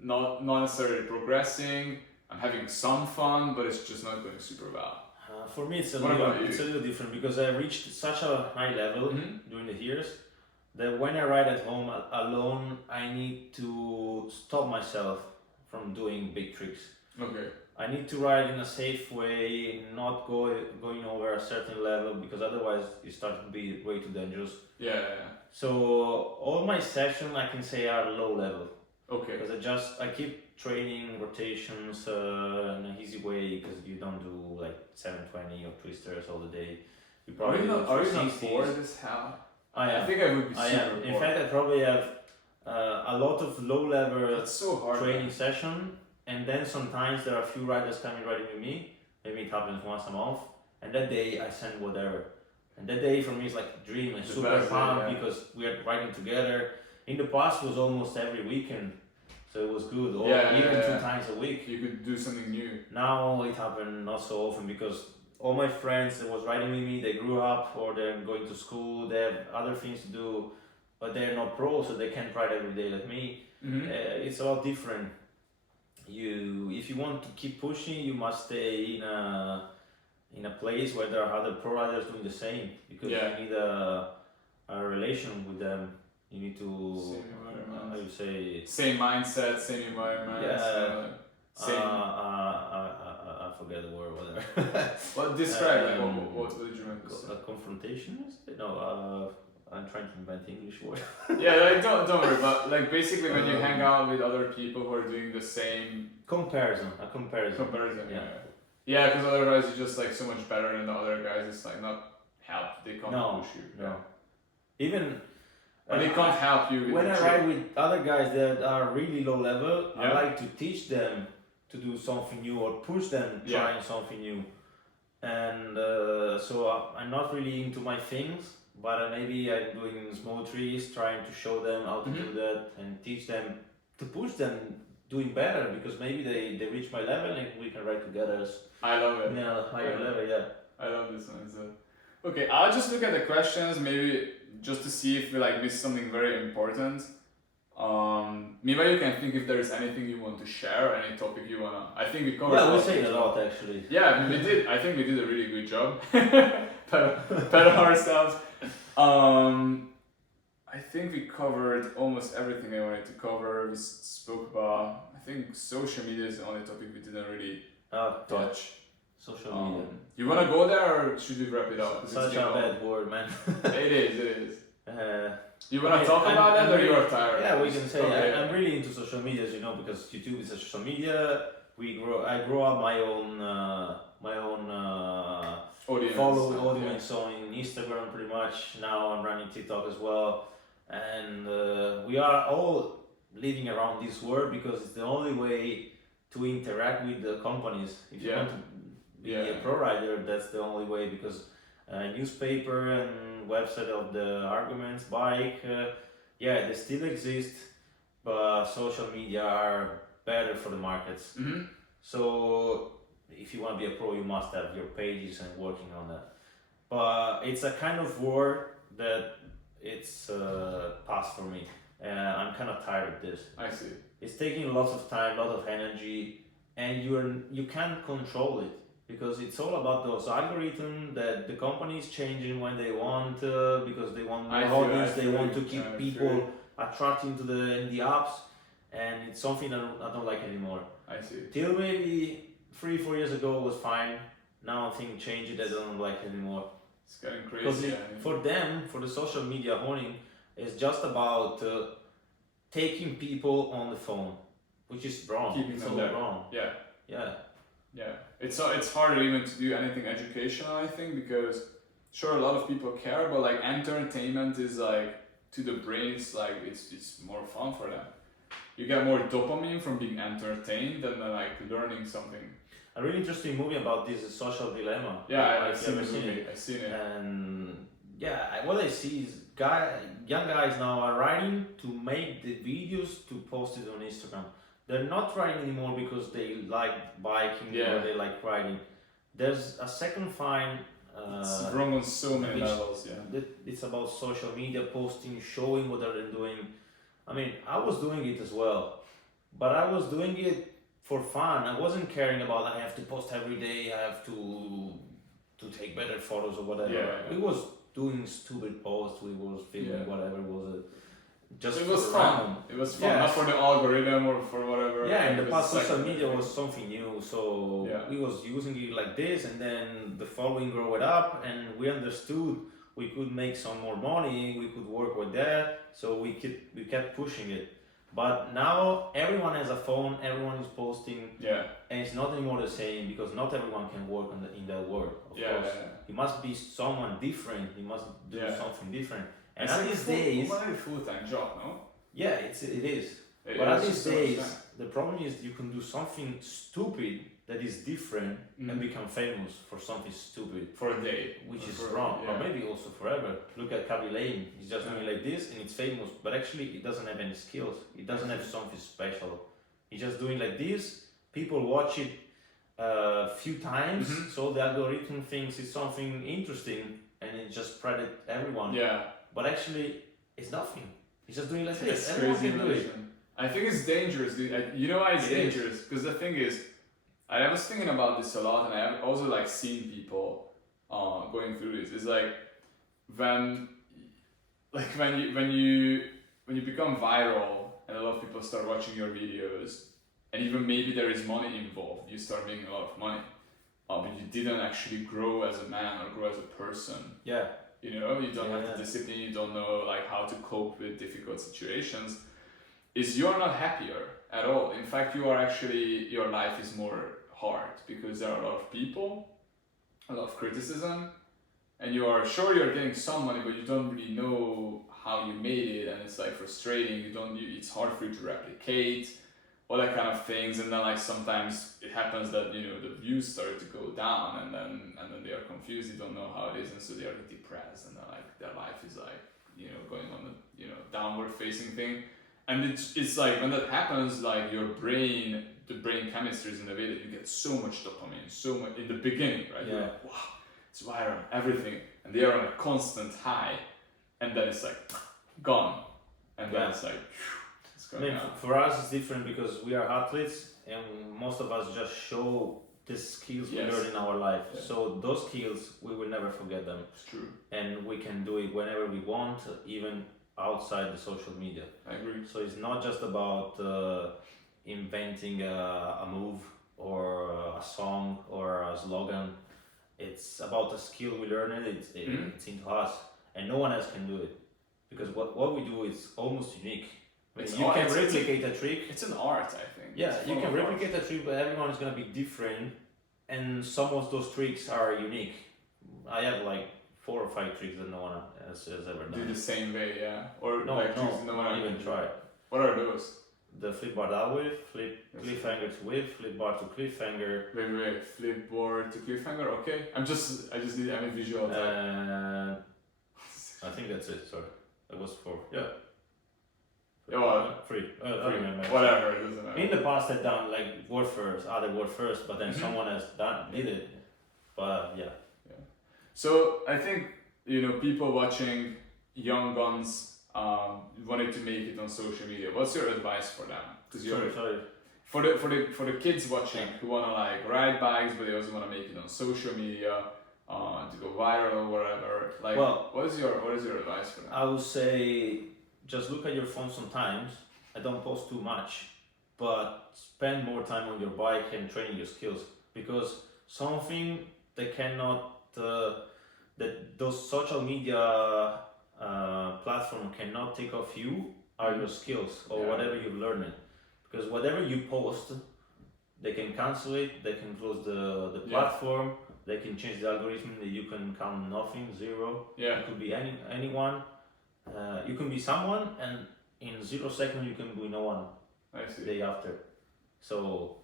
not necessarily progressing. I'm having some fun, but it's just not going super well. For me, it's a What about you? little different because I reached such a high level Mhm. during the years that when I ride at home alone, I need to stop myself from doing big tricks. Okay. I need to ride in a safe way, not going over a certain level because otherwise it starts to be way too dangerous. Yeah. So all my sessions I can say are low level Okay. because I keep training rotations in an easy way because you don't do like 720 or twisters all the day. You Are you do not 360s. bored as hell? I am. think I would be I super am. bored. In fact, I probably have a lot of low level It's so hard. training session, and then sometimes there are a few riders coming riding with me. Maybe it happens once a month, and that day I send whatever. And that day for me is like a dream and The super best day, fun yeah. because we are riding together. In the past, it was almost every weekend, so it was good. Or Yeah, even yeah, 2 yeah. times a week. You could do something new. Now it happened not so often because all my friends that was riding with me, they grew up or they're going to school, they have other things to do, but they're not pro, so they can't ride every day like me. Mm-hmm. It's a lot different. If you want to keep pushing, you must stay in a place where there are other pro riders doing the same because Yeah. you need a relation with them. You need to, Same environment. I would say, Same mindset, same environment. Yeah. Same. I forget the word, whatever. What describe? Like, um, what did you mean to say? A confrontation? Is it? No, I'm trying to invent English word. Yeah, like don't worry. But like basically, when you hang out with other people who are doing the same Comparison, a comparison. comparison, Yeah. yeah, because otherwise you're just like so much better than the other guys. It's like not help. They can't No, push you. no. Even Or they can't help you with when the I trick. ride with other guys that are really low level, I Yeah. like to teach them to do something new or push them Yeah. trying something new. And so I'm not really into my things, but maybe I'm doing small trees, trying to show them how to do that and teach them to push them doing better because maybe they reach my level and we can ride together I love it. in a higher Yeah. level. Yeah. I love this one. So, okay, I'll just look at the questions, maybe just to see if we like missed something very important. Meanwhile, you can think if there is anything you want to share, any topic you wanna. I think we covered. Yeah, all we're of saying it. a lot actually. Yeah, we did. I think we did a really good job. Better ourselves. I think we covered almost everything I wanted to cover. We spoke about, I think social media is the only topic we didn't really touch. Social media. You want to go there or should we wrap it up? 'Cause Such it's a getting bad word, man. old. It is. Uh, You want to talk about that or you are tired? Yeah, we can say Okay. I'm really into social media, as you know, because YouTube is a social media. I grow up my own Audience. audience on Instagram pretty much. Now I'm running TikTok as well, and we are all living around this world because it's the only way to interact with the companies. If you Yeah. want to be a pro rider, that's the only way because newspaper and website of the arguments, bike, they still exist, but social media are better for the markets. Mm-hmm. So if you want to be a pro, you must have your pages and working on that. But it's a kind of war that it's past for me. I'm kind of tired of this. I see. It's taking lots of time, lot of energy, and you can't control it because it's all about those algorithms that the company is changing when they want because they want more audience, they want to keep people attracted to the apps, and it's something I don't like anymore. I see. Till maybe 3-4 years ago was fine. Now things changed. I don't like it anymore. It's getting Because crazy. for them, for the social media owning, it's just about taking people on the phone, which is wrong. Keeping it's them all there. wrong. Yeah. Yeah. Yeah. It's harder even to do anything educational, I think, because sure a lot of people care, but like entertainment is like to the brain, it's like it's more fun for them. You get more dopamine from being entertained than like learning something. A really interesting movie about this is Social Dilemma. Yeah, I've Have you seen ever the movie. I've seen it. And what I see is young guys now are writing to make the videos to post it on Instagram. They're not writing anymore because they like biking or they like riding. There's a second fine. It's wrong on so many levels. Yeah. It's about social media posting, showing what they're doing. I mean, I was doing it as well, but I was doing it for fun. I wasn't caring about I have to post every day. I have to take better photos or whatever. Yeah. We was doing stupid posts. We was filming whatever was it. Just it was fun. It was fun, not for the algorithm or for whatever. Yeah, in the past, social media was something new, so Yeah. we was using it like this, and then the following grew it up, and we understood we could make some more money, we could work with that, so we kept pushing it. But now everyone has a phone, everyone is posting, and it's not anymore the same because not everyone can work in that world. Of course, you must be someone different. You must do something different. And it's at like these days, a full-time job, no? Yeah, it is. But at these days, the problem is you can do something stupid that is different and become famous for something stupid for a day, which is wrong, or maybe also forever. Look at Kaby Lane; he's just doing like this and it's famous, but actually it doesn't have any skills. It doesn't have something special. He's just doing like this. People watch it a few times, so the algorithm thinks it's something interesting, and it just spread it everyone. Yeah. But actually, it's nothing. He's just doing like It's this. Everyone crazy can do it. I think it's dangerous, dude. You know why it's dangerous? Because the thing is, I was thinking about this a lot, and I have also like seen people going through this. It's like when you become viral and a lot of people start watching your videos, and even maybe there is money involved, you start making a lot of money, but you didn't actually grow as a man or grow as a person. Yeah. You know, you don't have the discipline, you don't know like how to cope with difficult situations. You're not happier at all. In fact, you are actually, your life is more hard because there are a lot of people, a lot of criticism, and you are sure you're getting some money, but you don't really know how you made it, and it's like frustrating. It's hard for you to replicate all that kind of things, and then like sometimes it happens that the views start to go down, and then they are confused. They don't know how it is, and so they are depressed, and then like their life is like going on the downward facing thing. And it's like when that happens, like the brain chemistry is in a way that you get so much dopamine, so much in the beginning, right? Yeah. You're like, wow, it's viral, everything, and they are on a constant high, and then it's like gone, and then it's like it's going out. For us, it's different because we are athletes, and most of us just show the skills we learn in our life. Yeah. So those skills, we will never forget them. It's true. And we can do it whenever we want, even outside the social media. I agree. So it's not just about inventing a move or a song or a slogan. It's about a skill we learned. It's into us, and no one else can do it, because what we do is almost unique. I mean, you can replicate a trick. It's an art, I think. Yeah, you can replicate a trick, but everyone is gonna be different, and some of those tricks are unique. I have like 4 or 5 tricks that no one else has ever done. Do the same way, yeah, or No, like no, tricks no one not even try. What are those? The flip bar that way, cliffhanger to whip, flip bar to cliffhanger. Wait, flip board to cliffhanger. Okay, I'm a visual. I think that's it. Sorry, that was 4. Yeah. Yeah, well, 3. I don't remember. Whatever, it doesn't matter. In the past, I've done like word first, other word first, but then someone else did it. But yeah. So I think people watching young guns wanted to make it on social media. What's your advice for them? Because Sorry. For the kids watching who wanna like ride bikes, but they also wanna make it on social media, to go viral or whatever. Like, what is your advice for them? I would say just look at your phone sometimes. I don't post too much, but spend more time on your bike and training your skills, because something they cannot. That those social media platform cannot take off you are your skills or whatever you've learned. Because whatever you post, they can cancel it, they can close the platform, they can change the algorithm that you can count nothing, 0. Yeah. It could be anyone. You can be someone, and in 0 seconds you can be no one. I see. Day after. So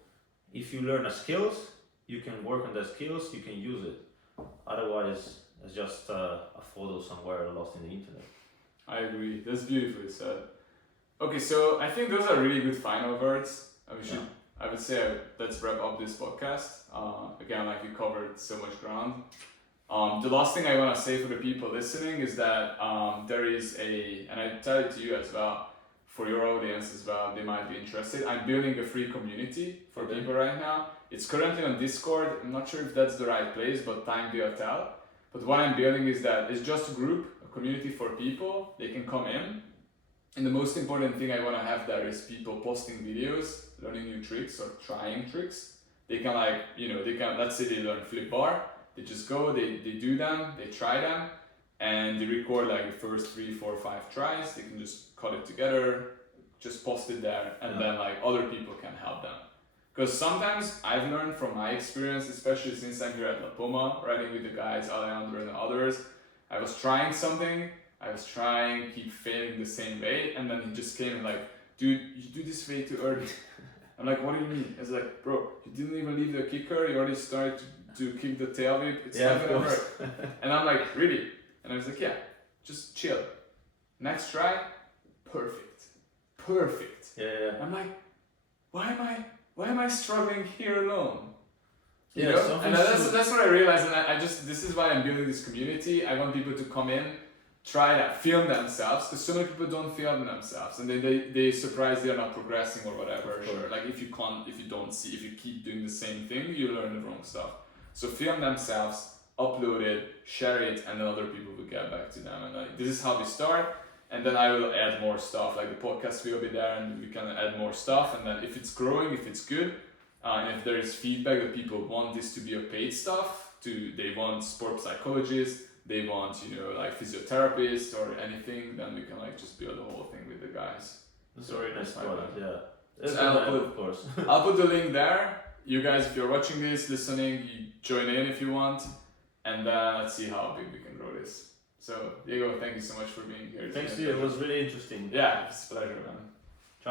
if you learn a skills, you can work on the skills, you can use it. Otherwise, it's just a photo somewhere lost in the internet. I agree. That's beautifully said. Okay, so I think those are really good final words. I would say let's wrap up this podcast. Again, like we covered so much ground. The last thing I want to say for the people listening is that there is and I tell it to you as well, for your audience as well, they might be interested. I'm building a free community for people right now. It's currently on Discord. I'm not sure if that's the right place, but time will tell. But what I'm building is that it's just a group, a community for people. They can come in. And the most important thing I want to have there is people posting videos, learning new tricks or trying tricks. They can let's say they learn flip bar. They just go, they do them, they try them, and they record like the first 3, 4, 5 tries. They can just cut it together, just post it there, and then like other people can help them. Because sometimes I've learned from my experience, especially since I'm here at La Poma, riding with the guys, Alejandro and others, I was trying something, keep failing the same way, and then he just came and like, dude, you do this way too early. I'm like, what do you mean? It's like, bro, you didn't even leave the kicker, you already started to kick the tail whip, it's not gonna work. And I'm like, really? And I was like, yeah, just chill. Next try, perfect. Yeah. I'm like, why am I struggling here alone? You know? know? And that's what I realized, and this is why I'm building this community. I want people to come in, try that, film themselves, because so many people don't film themselves, and they surprised they're not progressing or whatever. Sure. Like if you keep doing the same thing, you learn the wrong stuff. So film themselves, upload it, share it, and then other people will get back to them. And like this is how we start. And then I will add more stuff, like the podcast will be there, and we can add more stuff. And then if it's growing, if it's good, and if there is feedback that people want this to be a paid stuff, they want sport psychologists, they want like physiotherapists or anything, then we can like just build the whole thing with the guys. That's very nice product, yeah. So of course. I'll put the link there. You guys, if you're watching this, listening, you join in if you want, and let's see how big we can grow this. So, Diego, thank you so much for being here. Thanks to you, it was really interesting. Yeah, it's a pleasure, man.